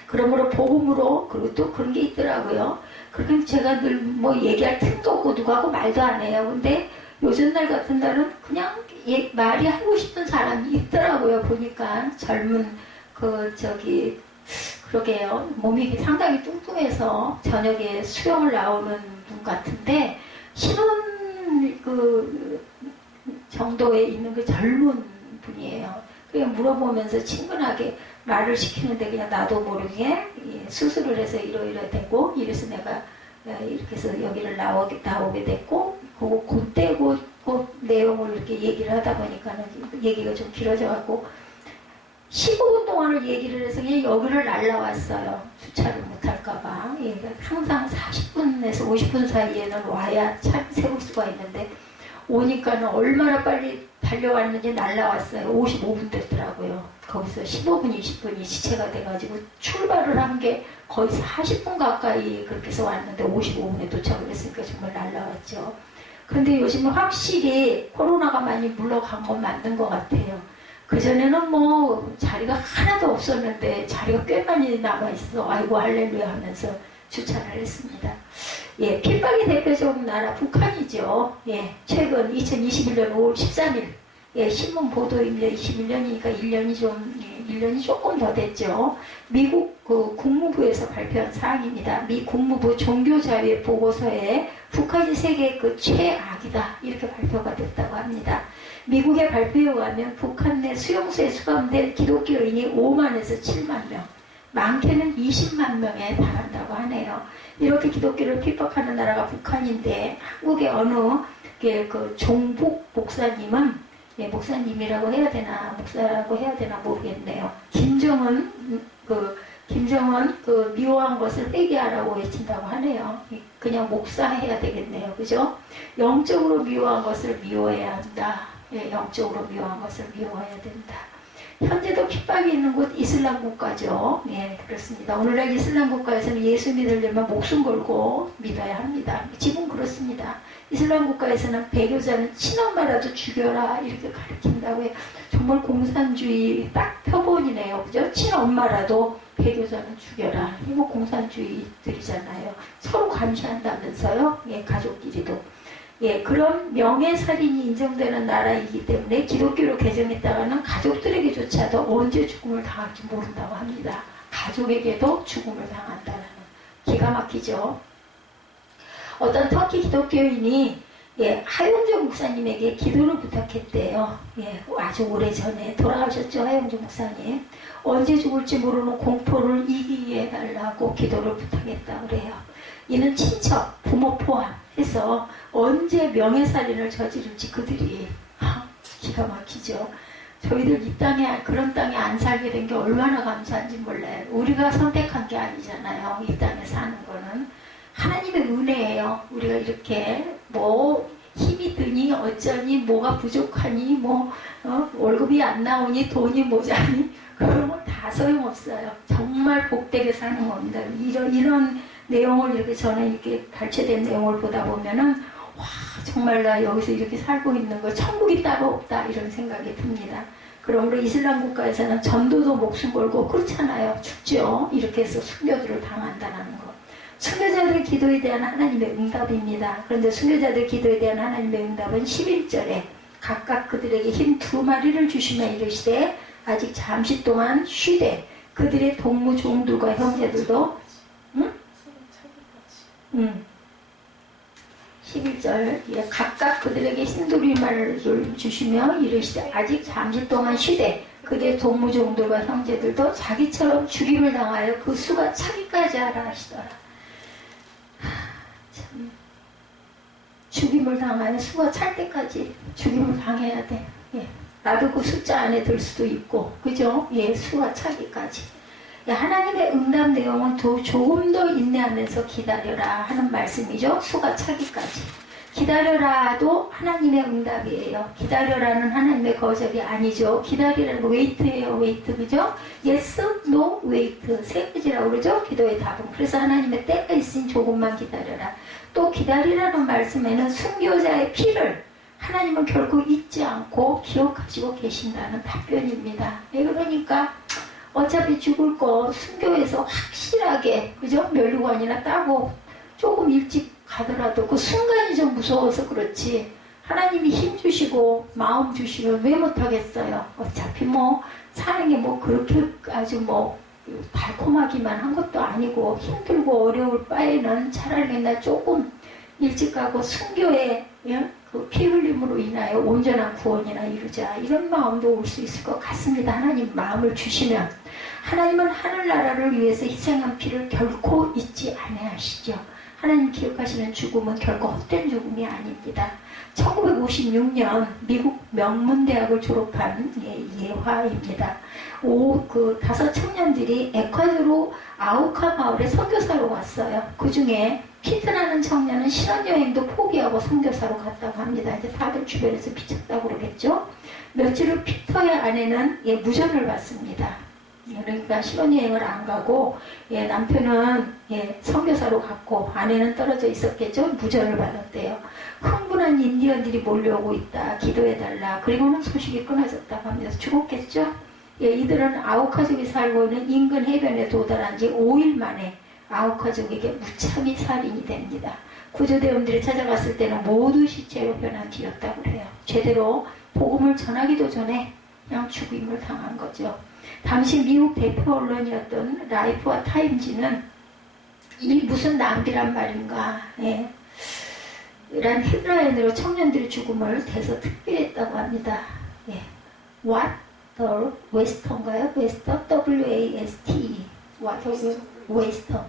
그러므로 복음으로 그리고 또 그런 게 있더라고요. 그렇게 제가 늘 뭐 얘기할 틈도 없고 누구하고 말도 안 해요. 근데 요즘 날 같은 날은 그냥 말이 하고 싶은 사람이 있더라고요. 보니까 젊은 그러게요. 몸이 상당히 뚱뚱해서 저녁에 수영을 나오는 분 같은데 신혼 정도에 있는 그 젊은 분이에요. 그냥 물어보면서 친근하게 말을 시키는데 그냥 나도 모르게 수술을 해서 이러이러되고 이래서 내가 이렇게 해서 여기를 나오게 됐고 그때 그 내용을 이렇게 얘기를 하다 보니까는 얘기가 좀 길어져갖고 15분 동안을 얘기를 해서 그냥 여기를 날라왔어요. 주차를 못할까봐. 항상 40분에서 50분 사이에는 와야 차 세울 수가 있는데 오니까는 얼마나 빨리 달려왔는지 날라왔어요. 55분 됐더라고요. 거기서 15분, 20분이 지체가 돼가지고 출발을 한 게 거의 40분 가까이 그렇게 해서 왔는데 55분에 도착을 했으니까 정말 날라왔죠. 그런데 요즘은 확실히 코로나가 많이 물러간 건 맞는 것 같아요. 그전에는 뭐 자리가 하나도 없었는데 자리가 꽤 많이 남아있어. 아이고 할렐루야 하면서 주차를 했습니다. 핍박의 대표적 나라 북한이죠. 최근 2021년 5월 13일 신문 보도입니다. 21년이니까 1년이 조금 더 됐죠. 미국 국무부에서 발표한 사항입니다. 미 국무부 종교자유의 보고서에 북한이 세계의 최악이다 이렇게 발표가 됐다고 합니다. 미국의 발표에 의하면 북한 내 수용소에 수감된 기독교인이 5만에서 7만 명, 많게는 20만 명에 달한다고 하네요. 이렇게 기독교를 핍박하는 나라가 북한인데 한국의 어느 그 종북 목사님은 목사님이라고 해야 되나 목사라고 해야 되나 모르겠네요. 김정은 미워한 것을 회개하라고 외친다고 하네요. 그냥 목사해야 되겠네요. 그죠? 영적으로 미워한 것을 미워해야 한다. 영적으로 미워한 것을 미워해야 된다. 현재도 핍박이 있는 곳 이슬람 국가죠. 그렇습니다. 오늘날 이슬람 국가에서는 예수 믿으려면 목숨 걸고 믿어야 합니다. 지금 그렇습니다. 이슬람 국가에서는 배교자는 친엄마라도 죽여라 이렇게 가르친다고 해요. 정말 공산주의 딱 표본이네요. 그죠? 친엄마라도 배교자는 죽여라. 이거 공산주의들이잖아요. 서로 감시한다면서요. 가족끼리도. 그런 명예살인이 인정되는 나라이기 때문에 기독교로 개정했다가는 가족들에게조차도 언제 죽음을 당할지 모른다고 합니다. 가족에게도 죽음을 당한다는 기가 막히죠. 어떤 터키 기독교인이 하용조 목사님에게 기도를 부탁했대요. 아주 오래전에 돌아가셨죠. 하용조 목사님. 언제 죽을지 모르는 공포를 이기게 해달라고 기도를 부탁했다고 그래요. 이는 친척, 부모 포함해서 언제 명예살인을 저지를지 그들이 기가 막히죠. 저희들 이 땅에 그런 땅에 안 살게 된 게 얼마나 감사한지 몰라요. 우리가 선택한 게 아니잖아요. 이 땅에 사는 거는 하나님의 은혜예요. 우리가 이렇게 힘이 드니 어쩌니 뭐가 부족하니 월급이 안 나오니 돈이 모자니 그런 건 다 소용없어요. 정말 복되게 사는 겁니다. 이런 내용을 이렇게 저는 이렇게 발췌된 내용을 보다 보면은 와 정말 나 여기서 이렇게 살고 있는 거 천국이 따로 없다 이런 생각이 듭니다. 그러므로 이슬람 국가에서는 전도도 목숨 걸고 그렇잖아요. 죽죠. 이렇게 해서 순교들을 당한다는 거. 순교자들의 기도에 대한 하나님의 응답입니다. 그런데 순교자들의 기도에 대한 하나님의 응답은 11절에 각각 그들에게 흰 2마리를 주시며 이르시되 아직 잠시 동안 쉬되 그들의 동무 종들과 형제들도 11절 각각 그들에게 흰 2마리를 주시며 이르시되 아직 잠시 동안 쉬되 그들의 동무 종들과 형제들도 자기처럼 죽임을 당하여 그 수가 차기까지 하라 하시더라. 참 죽임을 당하여 수가 찰 때까지 죽임을 당해야 돼. 나도 그 숫자 안에 들 수도 있고 그죠? 수가 차기까지. 하나님의 응답 내용은 조금 더 인내하면서 기다려라 하는 말씀이죠. 수가 차기까지. 기다려라도 하나님의 응답이에요. 기다려라는 하나님의 거절이 아니죠. 기다리라는 웨이트예요. 웨이트 그죠? yes, no, wait 세 가지라고 그러죠. 기도의 답은. 그래서 하나님의 때가 있으니 조금만 기다려라. 또 기다리라는 말씀에는 순교자의 피를 하나님은 결코 잊지 않고 기억하시고 계신다는 답변입니다. 그러니까 어차피 죽을 거 순교해서 확실하게 그죠? 면류관이나 따고 조금 일찍 가더라도 그 순간이 좀 무서워서 그렇지 하나님이 힘 주시고 마음 주시면 왜 못하겠어요. 어차피 사는 게 그렇게 아주 달콤하기만 한 것도 아니고 힘들고 어려울 바에는 차라리 맨날 조금 일찍 가고 순교에 그 피 흘림으로 인하여 온전한 구원이나 이루자 이런 마음도 올 수 있을 것 같습니다. 하나님 마음을 주시면 하나님은 하늘나라를 위해서 희생한 피를 결코 잊지 아니하시죠. 하나님 기억하시는 죽음은 결코 헛된 죽음이 아닙니다. 1956년 미국 명문대학을 졸업한 예화입니다. 그 5 청년들이 에콰도르 아우카 마을에 선교사로 왔어요. 그 중에 피트라는 청년은 신혼여행도 포기하고 선교사로 갔다고 합니다. 이제 다들 주변에서 비쳤다고 그러겠죠. 며칠 후 피터의 아내는 무전을 받습니다. 그러니까 신혼여행을 안 가고 남편은 선교사로 갔고 아내는 떨어져 있었겠죠. 무전을 받았대요. 흥분한 인디언들이 몰려오고 있다. 기도해달라. 그리고는 소식이 끊어졌다고 합니다. 죽었겠죠. 이들은 아우카족이 살고 있는 인근 해변에 도달한 지 5일 만에 아우카족에게 무참히 살인이 됩니다. 구조대원들이 찾아갔을 때는 모두 시체로 변한 뒤였다고 해요. 제대로 복음을 전하기도 전에 그냥 죽임을 당한 거죠. 당시 미국 대표 언론이었던 라이프와 타임지는 이 무슨 낭비란 말인가 이란 헤드라인으로 청년들의 죽음을 대서 특별했다고 합니다. What the West인가요? West, W-A-S-T 웨스터.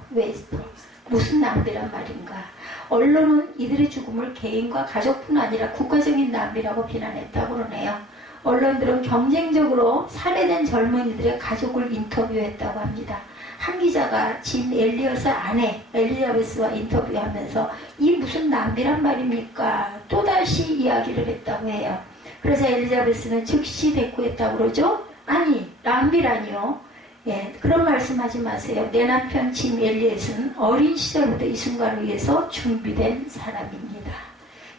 무슨 낭비란 말인가. 언론은 이들의 죽음을 개인과 가족뿐 아니라 국가적인 낭비라고 비난했다고 그러네요. 언론들은 경쟁적으로 살해된 젊은이들의 가족을 인터뷰했다고 합니다. 한 기자가 진 엘리엇의 아내 엘리자베스와 인터뷰하면서 이 무슨 낭비란 말입니까? 또다시 이야기를 했다고 해요. 그래서 엘리자베스는 즉시 대꾸했다고 그러죠. 아니, 낭비라니요. 예, 그런 말씀하지 마세요. 내 남편 진 엘리엇은 어린 시절부터 이 순간을 위해서 준비된 사람입니다.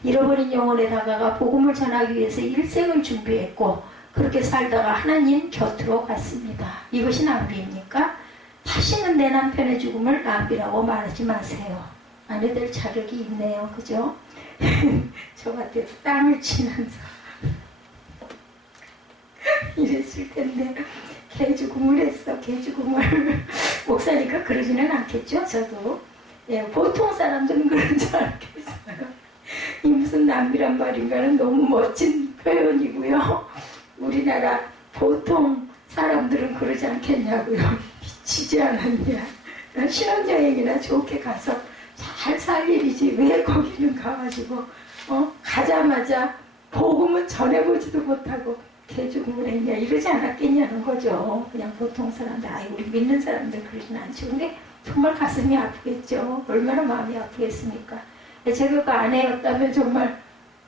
잃어버린 영혼에 다가가 복음을 전하기 위해서 일생을 준비했고 그렇게 살다가 하나님 곁으로 갔습니다. 이것이 낭비입니까? 다시는 내 남편의 죽음을 낭비라고 말하지 마세요. 안 해도 될 자격이 있네요. 그죠? 저 같아서 땅을 치면서 이랬을 텐데 개 죽음을 했어. 개 죽음을. 목사니까 그러지는 않겠죠. 저도. 예, 보통 사람들은 그런 줄 알겠어요. 이 무슨 낭비란 말인가는 너무 멋진 표현이고요. 우리나라 보통 사람들은 그러지 않겠냐고요. 미치지 않았냐. 신혼여행이나 좋게 가서 잘 살 일이지 왜 거기는 가가지고 가자마자 복음은 전해보지도 못하고 개죽음을 했냐 이러지 않았겠냐는 거죠. 그냥 보통 사람들, 우리 믿는 사람들 그러진 않죠. 근데 정말 가슴이 아프겠죠. 얼마나 마음이 아프겠습니까. 제가 그 아내였다면 정말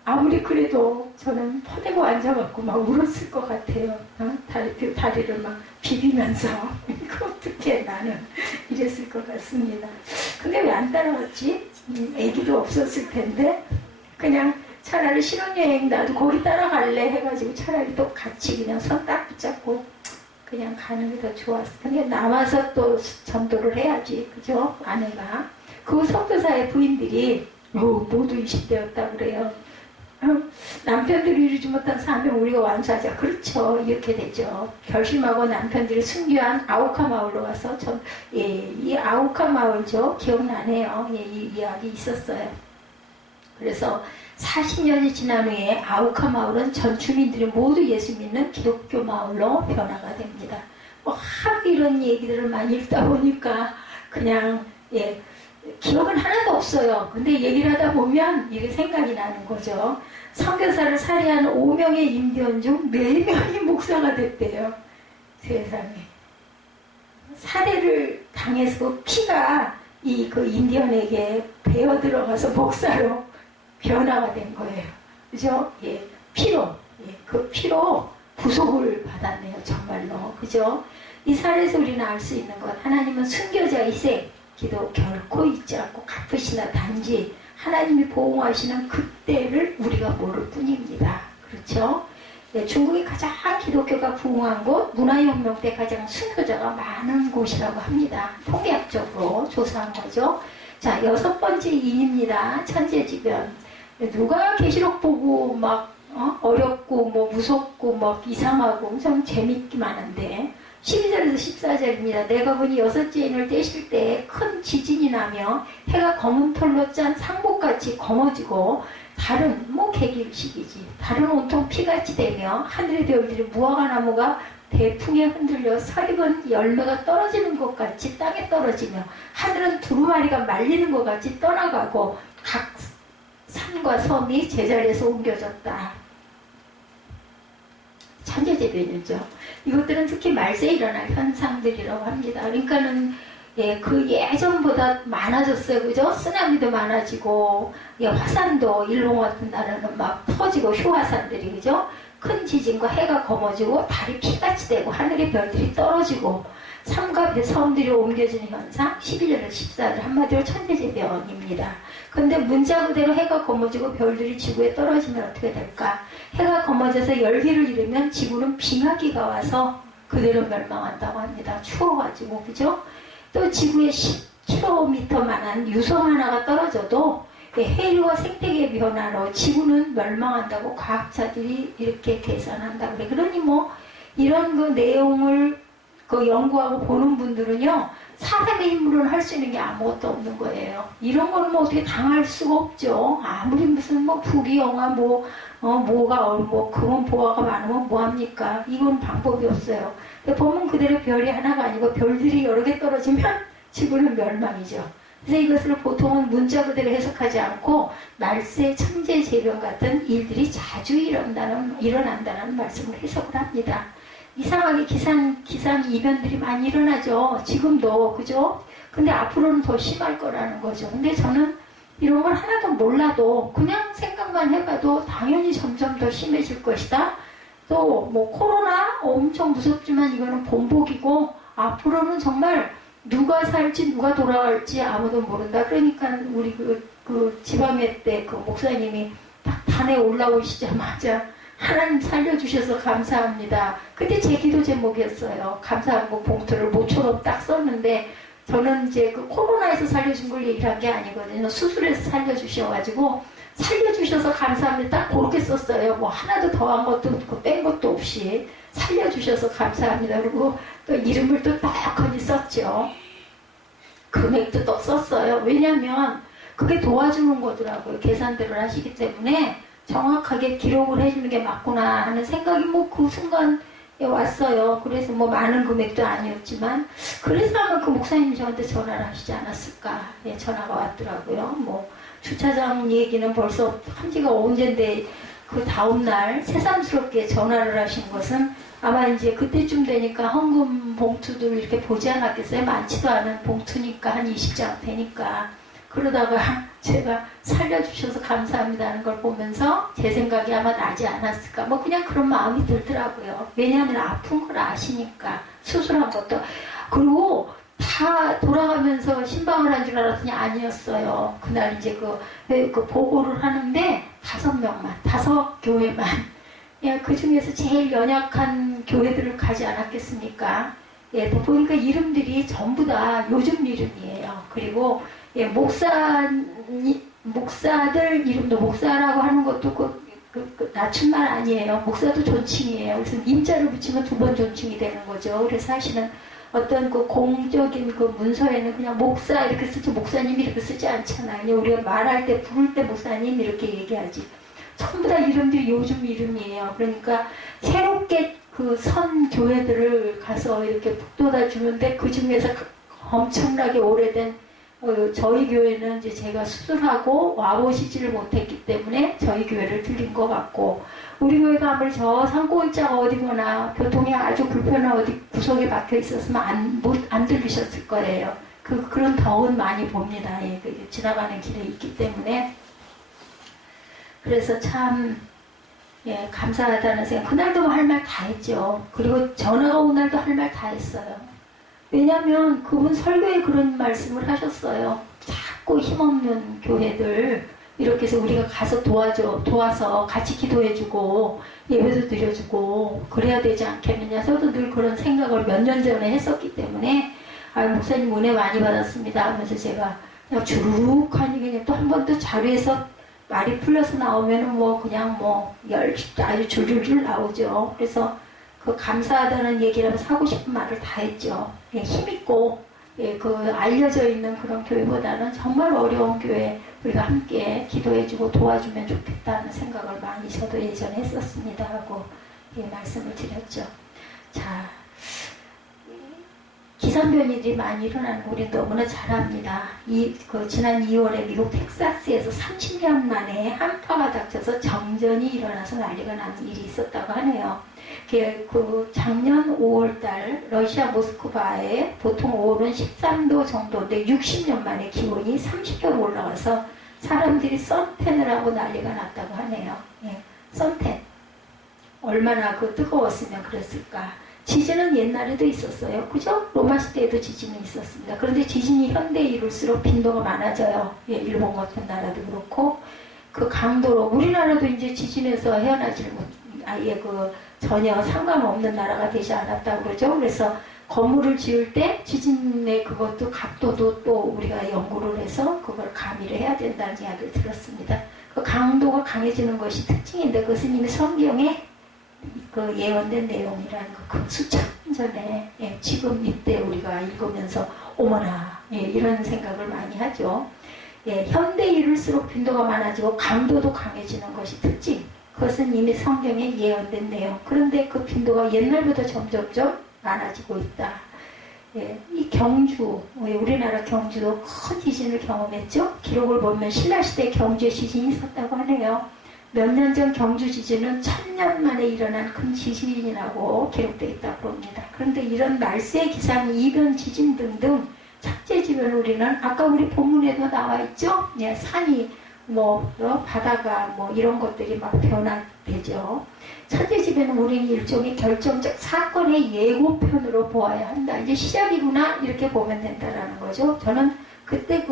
아무리 그래도 저는 퍼대고 앉아갖고 막 울었을 것 같아요. 다리를 막 비비면서 이거 어떻게 나는 이랬을 것 같습니다. 근데 왜 안 따라갔지? 애기도 없었을 텐데 그냥 차라리 신혼여행 나도 거기 따라갈래 해가지고 차라리 또 같이 그냥 손 딱 붙잡고 그냥 가는 게 더 좋았어. 근데 남아서 또 전도를 해야지. 그죠? 아내가. 그 선교사의 부인들이 모두 20대였다 그래요. 남편들이 이루지 못한 사명 우리가 완수하자. 그렇죠. 이렇게 되죠. 결심하고 남편들이 순교한 아우카 마을로 가서 이 아우카 마을죠. 기억나네요. 이 이야기 있었어요. 그래서 40년이 지난 후에 아우카 마을은 전 주민들이 모두 예수 믿는 기독교 마을로 변화가 됩니다. 하도 이런 얘기들을 많이 읽다 보니까 그냥 기억은 하나도 없어요. 근데 얘기를 하다 보면 이게 생각이 나는 거죠. 선교사를 살해한 5명의 인디언 중 4명이 목사가 됐대요. 세상에. 살해를 당해서 피가 그 인디언에게 배어 들어가서 목사로 변화가 된 거예요. 그죠? 예. 피로. 그 피로 구속을 받았네요. 정말로. 그죠? 이 사례에서 우리는 알 수 있는 것. 하나님은 순교자의 기도 결코 잊지 않고 갚으시나 단지 하나님이 보호하시는 그때를 우리가 모를 뿐입니다. 그렇죠? 네, 중국이 가장 기독교가 부흥한 곳, 문화혁명 때 가장 순교자가 많은 곳이라고 합니다. 통계학적으로 조사한 거죠. 자, 6번째 인입니다. 천재지변. 누가 계시록 보고 막 어렵고 뭐 무섭고 막 이상하고 좀 재밌기만 한데 12절에서 14절입니다. 내가 보니 6째 인을 떼실 때 큰 지진이 나며 해가 검은 털로 짠 상복같이 검어지고 달은 개길식이지. 달은 온통 피같이 되며 하늘의 별들이 무화과 나무가 대풍에 흔들려 설익은 열매가 떨어지는 것 같이 땅에 떨어지며 하늘은 두루마리가 말리는 것 같이 떠나가고 각 산과 섬이 제자리에서 옮겨졌다. 천재지변이죠. 이것들은 특히 말세에 일어날 현상들이라고 합니다. 그러니까는 그 예전보다 많아졌어요. 그죠? 쓰나미도 많아지고 화산도 일본 같은 나라는 막 터지고 휴화산들이 그죠? 큰 지진과 해가 검어지고 달이 피같이 되고 하늘의 별들이 떨어지고 삶과 섬들이 옮겨지는 현상 11절에서 14절 한마디로 천재지변입니다. 근데 문자 그대로 해가 검어지고 별들이 지구에 떨어지면 어떻게 될까? 해가 검어져서 열기를 잃으면 지구는 빙하기가 와서 그대로 멸망한다고 합니다. 추워가지고 그죠? 또 지구에 10km만한 유성 하나가 떨어져도 해일과 생태계 변화로 지구는 멸망한다고 과학자들이 이렇게 계산한다고 그래. 그러니 이런 그 내용을 연구하고 보는 분들은요, 사람의 힘으로는 할 수 있는 게 아무것도 없는 거예요. 이런 거는 어떻게 당할 수가 없죠. 아무리 무슨 부귀영화 그건 보화가 많으면 뭐합니까? 이건 방법이 없어요. 보면 그대로 별이 하나가 아니고 별들이 여러 개 떨어지면 지구는 멸망이죠. 그래서 이것을 보통은 문자 그대로 해석하지 않고 말세 천재 재변 같은 일들이 자주 일어난다는 말씀을 해석을 합니다. 이상하게 기상 이변들이 많이 일어나죠. 지금도 그죠? 근데 앞으로는 더 심할 거라는 거죠. 근데 저는 이런 걸 하나도 몰라도 그냥 생각만 해봐도 당연히 점점 더 심해질 것이다. 또 뭐 코로나 엄청 무섭지만 이거는 본보기고 앞으로는 정말 누가 살지 누가 돌아갈지 아무도 모른다. 그러니까 우리 그 지방회 때 그 목사님이 딱 단에 올라오시자마자 하나님 살려주셔서 감사합니다. 그때 제 기도 제목이었어요. 감사하고 봉투를 모처럼 딱 썼는데 저는 이제 그 코로나에서 살려준 걸 얘기한 게 아니거든요. 수술해서 살려주셔가지고 살려주셔서 감사합니다. 딱 그렇게 썼어요. 뭐 하나도 더한 것도 없고 뺀 것도 없이 살려주셔서 감사합니다. 그리고 또 이름을 또 떡하니 썼죠. 금액도 또 썼어요. 왜냐하면 그게 도와주는 거더라고요. 계산들을 하시기 때문에 정확하게 기록을 해주는 게 맞구나 하는 생각이 뭐 그 순간에 왔어요. 그래서 뭐 많은 금액도 아니었지만 그래서 아마 그 목사님이 저한테 전화를 하시지 않았을까. 예, 전화가 왔더라고요. 뭐 주차장 얘기는 벌써 한 지가 언젠데 그 다음날 새삼스럽게 전화를 하신 것은 아마 이제 그때쯤 되니까 헌금 봉투들 이렇게 보지 않았겠어요. 많지도 않은 봉투니까 한 20장 되니까. 그러다가 제가 살려주셔서 감사합니다는 걸 보면서 제 생각이 아마 나지 않았을까. 뭐 그냥 그런 마음이 들더라고요. 왜냐하면 아픈 걸 아시니까. 수술한 것도. 그리고 다 돌아가면서 신방을 한 줄 알았더니 아니었어요. 그날 이제 그 보고를 하는데 5명만, 5교회만. 예, 그 중에서 제일 연약한 교회들을 가지 않았겠습니까? 예, 보니까 이름들이 전부 다 요즘 이름이에요. 그리고 예, 목사들 이름도 목사라고 하는 것도 낮춘 말 아니에요. 목사도 존칭이에요. 그래서 임자를 붙이면 2번 존칭이 되는 거죠. 그래서 사실은 어떤 그 공적인 그 문서에는 그냥 목사 이렇게 쓰지 목사님 이렇게 쓰지 않잖아요. 그냥 우리가 말할 때 부를 때 목사님 이렇게 얘기하지. 전부 다 이름들이 요즘 이름이에요. 그러니까 새롭게 그 선 교회들을 가서 이렇게 북돋아 주는데 그 중에서 엄청나게 오래된 저희 교회는 이제 제가 수술하고 와보시지를 못했기 때문에 저희 교회를 들린 것 같고 우리 교회가 아무리 저 산골짜가 어디거나 교통이 아주 불편한 어디 구석에 박혀 있었으면 안 들리셨을 거예요. 그런 덕은 많이 봅니다. 예, 지나가는 길에 있기 때문에. 그래서 참 예, 감사하다는 생각. 그날도 할 말 다 했죠. 그리고 전화가 온 날도 할 말 다 했어요. 왜냐하면 그분 설교에 그런 말씀을 하셨어요. 자꾸 힘없는 교회들 이렇게 해서 우리가 가서 도와서 같이 기도해주고 예배도 드려주고 그래야 되지 않겠느냐. 저도 늘 그런 생각을 몇 년 전에 했었기 때문에 목사님 은혜 많이 받았습니다 하면서 제가 그냥 주룩하니 그냥 또 한 번 또 자료에서 말이 풀려서 나오면은 뭐 그냥 뭐 아주 줄줄줄 나오죠. 그래서 그 감사하다는 얘기를 하면서 하고 싶은 말을 다 했죠. 예, 힘있고 예, 그 알려져 있는 그런 교회보다는 정말 어려운 교회 우리가 함께 기도해주고 도와주면 좋겠다는 생각을 많이 저도 예전에 했었습니다 하고 예, 말씀을 드렸죠. 자, 기상변이들이 많이 일어나는 거 우리 너무나 잘 압니다. 지난 2월에 미국 텍사스에서 30년 만에 한파가 닥쳐서 정전이 일어나서 난리가 나는 일이 있었다고 하네요. 그 작년 5월달 러시아 모스크바에 보통 5월은 13도 정도인데 60년 만에 기온이 30도로 올라가서 사람들이 선탠을 하고 난리가 났다고 하네요. 예, 선탠. 얼마나 뜨거웠으면 그랬을까. 지진은 옛날에도 있었어요. 그죠? 로마 시대에도 지진은 있었습니다. 그런데 지진이 현대에 이룰수록 빈도가 많아져요. 예, 일본 같은 나라도 그렇고 그 강도로 우리나라도 이제 지진에서 헤어나지를 아예 전혀 상관없는 나라가 되지 않았다고 그러죠. 그래서 건물을 지을 때 지진의 그것도 각도도 또 우리가 연구를 해서 그걸 가미를 해야 된다는 이야기를 들었습니다. 그 강도가 강해지는 것이 특징인데 그것은 이미 성경에 그 예언된 내용이라는 그 수천 전에 예, 지금 이때 우리가 읽으면서 어머나 예, 이런 생각을 많이 하죠. 예, 현대에 이를수록 빈도가 많아지고 강도도 강해지는 것이 특징. 그것은 이미 성경에 예언된 내용. 그런데 그 빈도가 옛날보다 점점점 많아지고 있다. 예, 이 경주, 우리나라 경주도 큰 지진을 경험했죠. 기록을 보면 신라시대 경주에 지진이 있었다고 하네요. 몇 년 전 경주 지진은 1000년 만에 일어난 큰 지진이라고 기록되어 있다고 합니다. 그런데 이런 말세 기상, 이변 지진 등등 천재지변을 우리는 아까 우리 본문에도 나와 있죠. 예, 산이 바다가 이런 것들이 막 변화되죠. 천재지변은 우리는 일종의 결정적 사건의 예고편으로 보아야 한다. 이제 시작이구나 이렇게 보면 된다라는 거죠. 저는 그때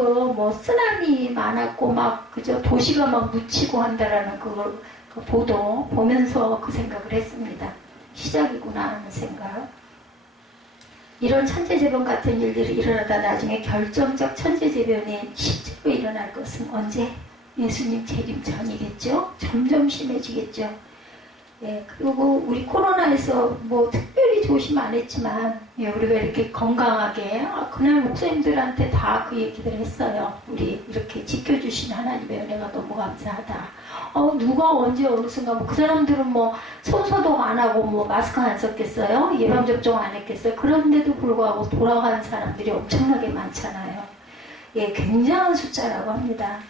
쓰나미 많았고 그저 도시가 묻히고 한다라는 그 보도 보면서 그 생각을 했습니다. 시작이구나 하는 생각. 이런 천재지변 같은 일들이 일어나다 나중에 결정적 천재지변이 실제로 일어날 것은 언제? 예수님 재림 전이겠죠? 점점 심해지겠죠? 예, 그리고 우리 코로나에서 특별히 조심 안 했지만, 예, 우리가 이렇게 건강하게, 그날 목사님들한테 다 그 얘기들 했어요. 우리 이렇게 지켜주신 하나님의 은혜가 너무 감사하다. 누가 언제 어느 순간, 그 사람들은 손 소독 안 하고 마스크 안 썼겠어요? 예방접종 안 했겠어요? 그런데도 불구하고 돌아가는 사람들이 엄청나게 많잖아요. 예, 굉장한 숫자라고 합니다.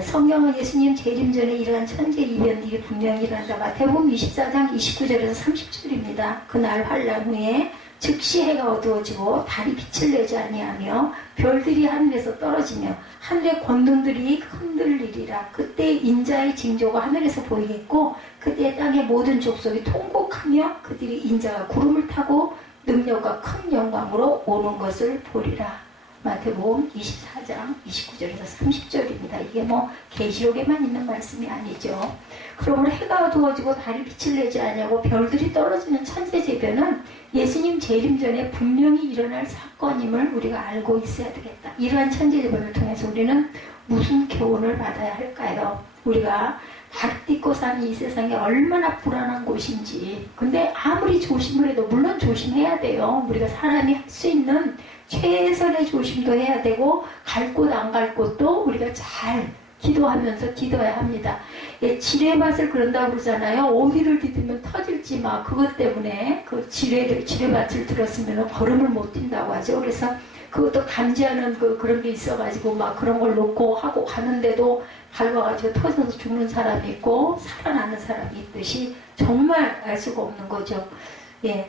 성경은 예수님 재림 전에 이러한 천재 이변들이 분명히 일어난다. 마태복음 24장 29절에서 30절입니다. 그날 환란 후에 즉시 해가 어두워지고 달이 빛을 내지 아니하며 별들이 하늘에서 떨어지며 하늘의 권능들이 흔들리리라. 그때 인자의 징조가 하늘에서 보이겠고 그때 땅의 모든 족속이 통곡하며 그들이 인자가 구름을 타고 능력과 큰 영광으로 오는 것을 보리라. 마태복음 24장 29절에서 30절입니다. 이게 계시록에만 있는 말씀이 아니죠. 그러므로 해가 어두워지고 달이 빛을 내지 않냐고 별들이 떨어지는 천재지변은 예수님 재림 전에 분명히 일어날 사건임을 우리가 알고 있어야 되겠다. 이러한 천재지변을 통해서 우리는 무슨 교훈을 받아야 할까요? 우리가 발 딛고 사는 이 세상이 얼마나 불안한 곳인지. 근데 아무리 조심을 해도 물론 조심해야 돼요. 우리가 사람이 할 수 있는 최선의 조심도 해야 되고 갈 곳 안 갈 곳도 우리가 잘 기도하면서 기도해야 합니다. 예, 지뢰밭을 그런다고 그러잖아요. 어디를 디디면 터질지 그것 때문에 그 지뢰밭을 들었으면 걸음을 못 뛴다고 하죠. 그래서 그것도 감지하는 그런 게 있어가지고 그런 걸 놓고 하고 가는데도 밟아가지고 터져서 죽는 사람이 있고 살아나는 사람이 있듯이 정말 알 수가 없는 거죠. 예.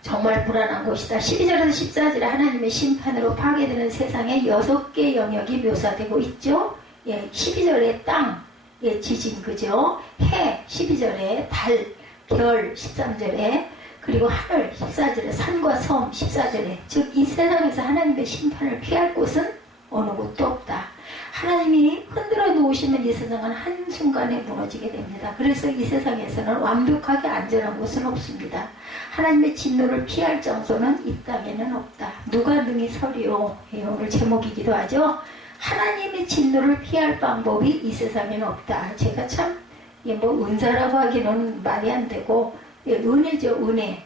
정말 불안한 것이다. 12절에서 14절에 하나님의 심판으로 파괴되는 세상의 6개 영역이 묘사되고 있죠. 예, 12절에 땅, 예, 지진, 그죠? 해, 12절에 달, 별, 13절에, 그리고 하늘, 14절에, 산과 섬, 14절에. 즉, 이 세상에서 하나님의 심판을 피할 곳은 어느 곳도 없다. 하나님이 흔들어 놓으시면 이 세상은 한순간에 무너지게 됩니다. 그래서 이 세상에서는 완벽하게 안전한 곳은 없습니다. 하나님의 진노를 피할 장소는 이 땅에는 없다. 누가 능히 서리요? 예, 오늘 제목이기도 하죠. 하나님의 진노를 피할 방법이 이 세상에는 없다. 제가 참 은사라고 하기는 말이 안 되고 은혜죠. 은혜.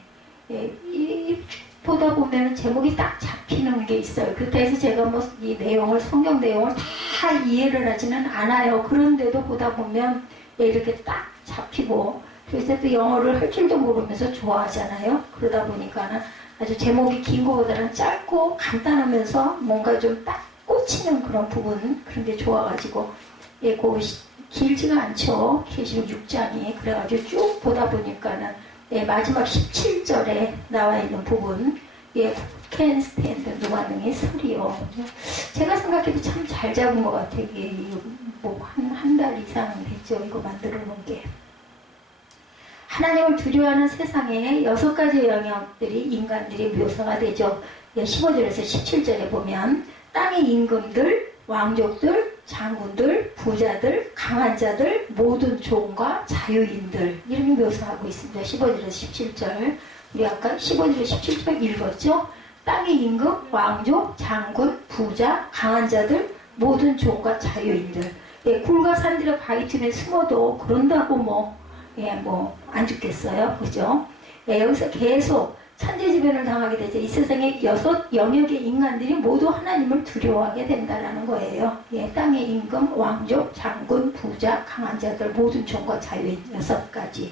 보다 보면 제목이 딱 잡히는 게 있어요. 그래서 제가 이 내용을, 성경 내용을 다 이해를 하지는 않아요. 그런데도 보다 보면 이렇게 딱 잡히고, 그래서 또 영어를 할 줄도 모르면서 좋아하잖아요. 그러다 보니까는 아주 제목이 긴 거보다는 짧고 간단하면서 뭔가 좀 딱 꽂히는 그런 부분, 그런 게 좋아가지고, 길지가 않죠. 계시록 6장이. 그래가지고 쭉 보다 보니까는 마지막 17절에 나와 있는 부분, can stand, 누가 능히 서리요. 제가 생각해도 참 잘 잡은 것 같아요. 이게 한 달 이상 됐죠. 이거 만들어 놓은 게. 하나님을 두려워하는 세상에 6가지 영역들이 인간들이 묘사가 되죠. 15절에서 17절에 보면 땅의 임금들, 왕족들, 장군들, 부자들, 강한 자들, 모든 종과 자유인들, 이렇게 묘사하고 있습니다. 15절에서 17절. 우리 아까 15절에서 17절 읽었죠? 땅의 임금, 왕족, 장군, 부자, 강한 자들, 모든 종과 자유인들. 예, 굴과 산들의 바위 틈에 숨어도 그런다고 안 죽겠어요. 그죠? 예, 여기서 계속 천재지변을 당하게 되죠. 이 세상의 6 영역의 인간들이 모두 하나님을 두려워하게 된다는 거예요. 예, 땅의 임금, 왕족, 장군, 부자, 강한 자들, 모든 종과 자유인 6가지.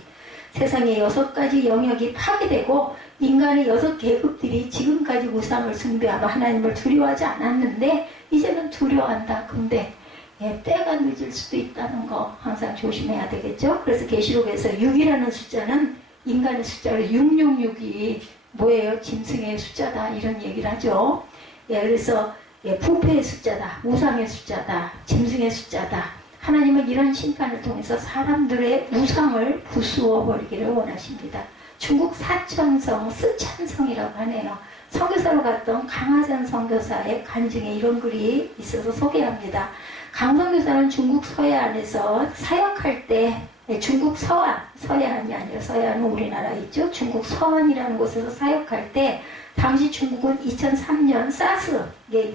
세상의 6가지 영역이 파괴되고 인간의 6계급들이 지금까지 우상을 숭배하며 하나님을 두려워하지 않았는데 이제는 두려워한다. 근데 때가 늦을 수도 있다는 거 항상 조심해야 되겠죠. 그래서 계시록에서 6이라는 숫자는 인간의 숫자로 666이 뭐예요? 짐승의 숫자다 이런 얘기를 하죠. 그래서 부패의 숫자다, 우상의 숫자다, 짐승의 숫자다. 하나님은 이런 심판을 통해서 사람들의 우상을 부수어 버리기를 원하십니다. 중국 사천성, 스촨성이라고 하네요. 선교사로 갔던 강하전 선교사의 간증에 이런 글이 있어서 소개합니다. 강 선교사는 중국 서해안에서 사역할 때 중국 서안, 서해안이 아니라 서해안은 우리나라 있죠. 중국 서안이라는 곳에서 사역할 때 당시 중국은 2003년 사스, 이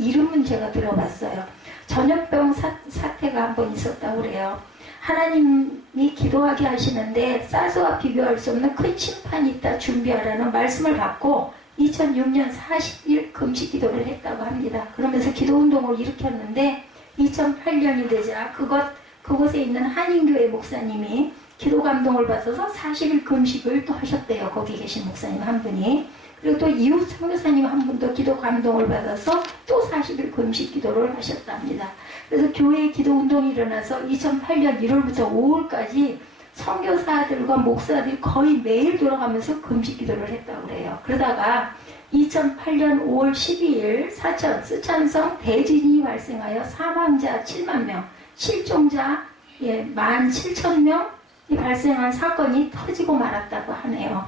이름은 제가 들어봤어요. 전염병 사태가 한번 있었다고 그래요. 하나님이 기도하게 하시는데 사스와 비교할 수 없는 큰 심판이 있다 준비하라는 말씀을 받고 2006년 40일 금식 기도를 했다고 합니다. 그러면서 기도운동을 일으켰는데 2008년이 되자 그곳에 있는 한인교회 목사님이 기도 감동을 받아서 40일 금식을 또 하셨대요. 거기 계신 목사님 한 분이. 그리고 또 이웃 선교사님 한 분도 기도 감동을 받아서 또 40일 금식 기도를 하셨답니다. 그래서 교회의 기도 운동이 일어나서 2008년 1월부터 5월까지 선교사들과 목사들이 거의 매일 돌아가면서 금식 기도를 했다고 그래요. 그러다가 2008년 5월 12일 스촨성 대지진이 발생하여 사망자 7만 명, 실종자 17,000명이 발생한 사건이 터지고 말았다고 하네요.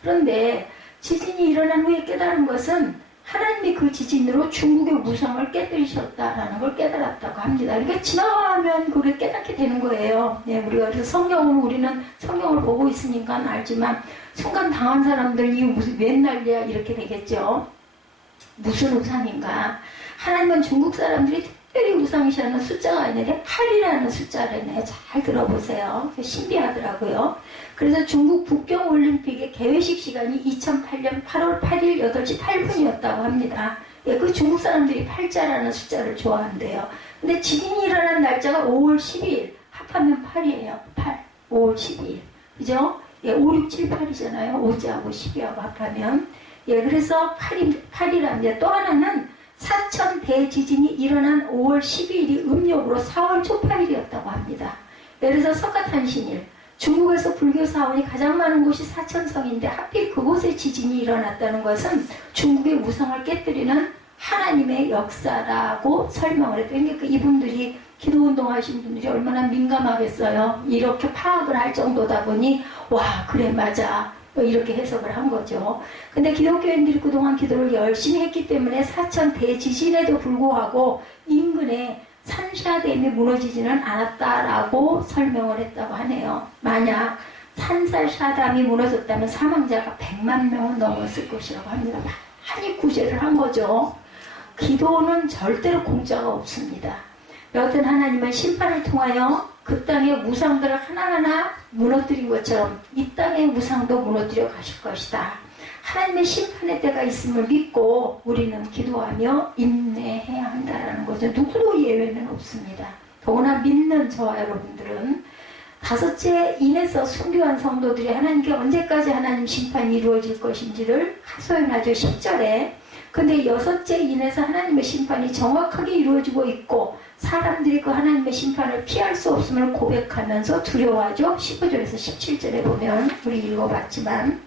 그런데 지진이 일어난 후에 깨달은 것은 하나님이 그 지진으로 중국의 우상을 깨뜨리셨다라는 걸 깨달았다고 합니다. 그러니까 지나가면 그걸 깨닫게 되는 거예요. 우리가 그래서 우리는 성경을 보고 있으니까 알지만 순간 당한 사람들 이 무슨 웬 난리야 이렇게 되겠죠. 무슨 우상인가? 하나님은 중국 사람들이 특별히 우상시하는 숫자가 아니라 8이라는 숫자라네요. 잘 들어보세요. 신비하더라고요. 그래서 중국 북경올림픽의 개회식 시간이 2008년 8월 8일 8시 8분이었다고 합니다. 그 중국 사람들이 8자라는 숫자를 좋아한대요. 근데 지진이 일어난 날짜가 5월 12일, 합하면 8이에요. 8, 5월 12일. 그죠? 5, 6, 7, 8이잖아요. 5자하고 12하고 합하면. 그래서 8이랍니다. 또 하나는 사천 대지진이 일어난 5월 12일이 음력으로 4월 초파일이었다고 합니다. 그래서 석가탄신일, 중국에서 불교 사원이 가장 많은 곳이 사천성인데 하필 그곳에 지진이 일어났다는 것은 중국의 우상을 깨뜨리는 하나님의 역사라고 설명을 했대요. 그러니까 이분들이 기도운동 하신 분들이 얼마나 민감하겠어요. 이렇게 파악을 할 정도다 보니 와 그래 맞아 이렇게 해석을 한 거죠. 근데 기독교인들이 그동안 기도를 열심히 했기 때문에 사천 대지진에도 불구하고 인근에 산샤댐이 무너지지는 않았다라고 설명을 했다고 하네요. 만약 산샤댐이 무너졌다면 사망자가 100만 명은 넘었을 것이라고 합니다. 많이 구제를 한 거죠. 기도는 절대로 공짜가 없습니다. 여하튼 하나님은 심판을 통하여 그 땅의 우상들을 하나하나 무너뜨린 것처럼 이 땅의 우상도 무너뜨려 가실 것이다. 하나님의 심판의 때가 있음을 믿고 우리는 기도하며 인내해야 한다는 거죠. 누구도 예외는 없습니다. 더구나 믿는 저와 여러분들은 다섯째 인해서 순교한 성도들이 하나님께 언제까지 하나님 심판이 이루어질 것인지를 하소연하죠. 10절에. 근데 여섯째 인해서 하나님의 심판이 정확하게 이루어지고 있고 사람들이 그 하나님의 심판을 피할 수 없음을 고백하면서 두려워하죠. 15절에서 17절에 보면 우리 읽어봤지만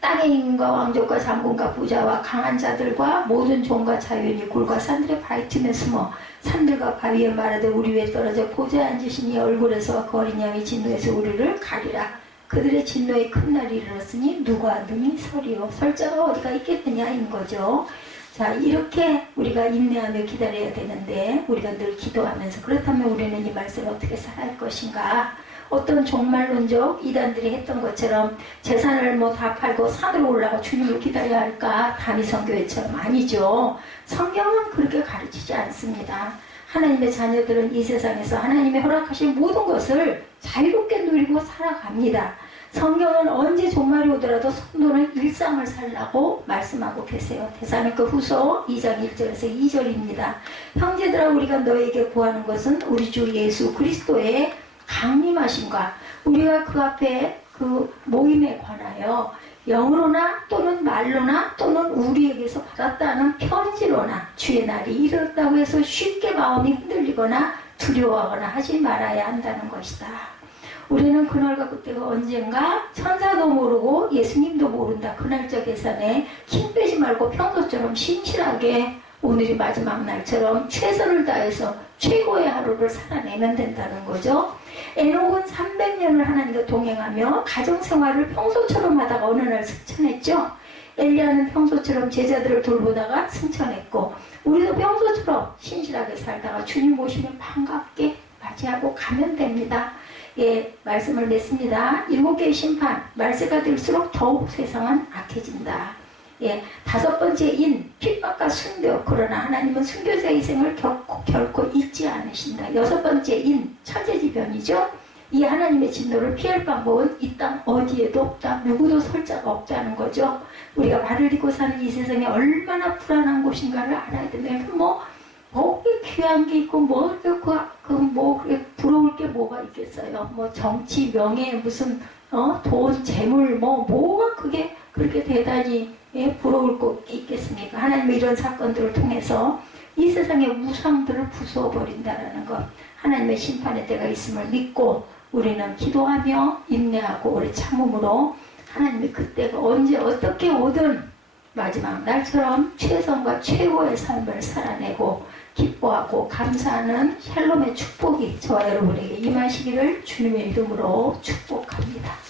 땅의 임금과 왕족과 장군과 부자와 강한 자들과 모든 종과 자유인이 굴과 산들의 바위 틈에 숨어 산들과 바위에 말하되 우리 위에 떨어져 보좌에 앉으신 이 얼굴에서 그 어린 양의 진노에서 우리를 가리라. 그들의 진노의 큰 날이 이르렀으니 누가 능히 서리요. 설자가 어디가 있겠느냐인 거죠. 자, 이렇게 우리가 인내하며 기다려야 되는데 우리가 늘 기도하면서 그렇다면 우리는 이 말씀을 어떻게 살아갈 것인가? 어떤 종말론적 이단들이 했던 것처럼 재산을 뭐 다 팔고 산으로 올라가 주님을 기다려야 할까? 다미성교회처럼 아니죠. 성경은 그렇게 가르치지 않습니다. 하나님의 자녀들은 이 세상에서 하나님의 허락하신 모든 것을 자유롭게 누리고 살아갑니다. 성경은 언제 종말이 오더라도 성도는 일상을 살라고 말씀하고 계세요. 데살로니가 후서 2장 1절에서 2절입니다. 형제들아 우리가 너에게 구하는 것은 우리 주 예수 그리스도의 강림하심과 우리가 그 앞에 그 모임에 관하여 영으로나 또는 말로나 또는 우리에게서 받았다는 편지로나 주의 날이 이르렀다고 해서 쉽게 마음이 흔들리거나 두려워하거나 하지 말아야 한다는 것이다. 우리는 그날과 그때가 언젠가 천사도 모르고 예수님도 모른다. 그날적 계산에 힘 빼지 말고 평소처럼 신실하게 오늘이 마지막 날처럼 최선을 다해서 최고의 하루를 살아내면 된다는 거죠. 에녹은 300년을 하나님과 동행하며 가정생활을 평소처럼 하다가 어느 날 승천했죠. 엘리야는 평소처럼 제자들을 돌보다가 승천했고 우리도 평소처럼 신실하게 살다가 주님 모시면 반갑게 맞이하고 가면 됩니다. 예, 말씀을 냈습니다. 7개의 심판, 말세가 될수록 더욱 세상은 악해진다. 예, 5번째 인, 핍박과 순교. 그러나 하나님은 순교자의 희생을 결코 잊지 않으신다. 6번째 인, 천재지변이죠. 이 하나님의 진노를 피할 방법은 이 땅 어디에도 없다. 누구도 설 자가 없다는 거죠. 우리가 발을 딛고 사는 이 세상에 얼마나 불안한 곳인가를 알아야 된다. 뭐 귀한 게 있고 그렇게 부러울 게 뭐가 있겠어요. 뭐 정치, 명예, 무슨 돈, 재물 뭐가 그게 그렇게 대단히 부러울 거 있겠습니까? 하나님의 이런 사건들을 통해서 이 세상의 우상들을 부수어 버린다라는 것, 하나님의 심판의 때가 있음을 믿고 우리는 기도하며 인내하고 오래 참음으로 하나님의 그때가 언제 어떻게 오든 마지막 날처럼 최선과 최고의 삶을 살아내고 기뻐하고 감사하는 샬롬의 축복이 저와 여러분에게 임하시기를 주님의 이름으로 축복합니다.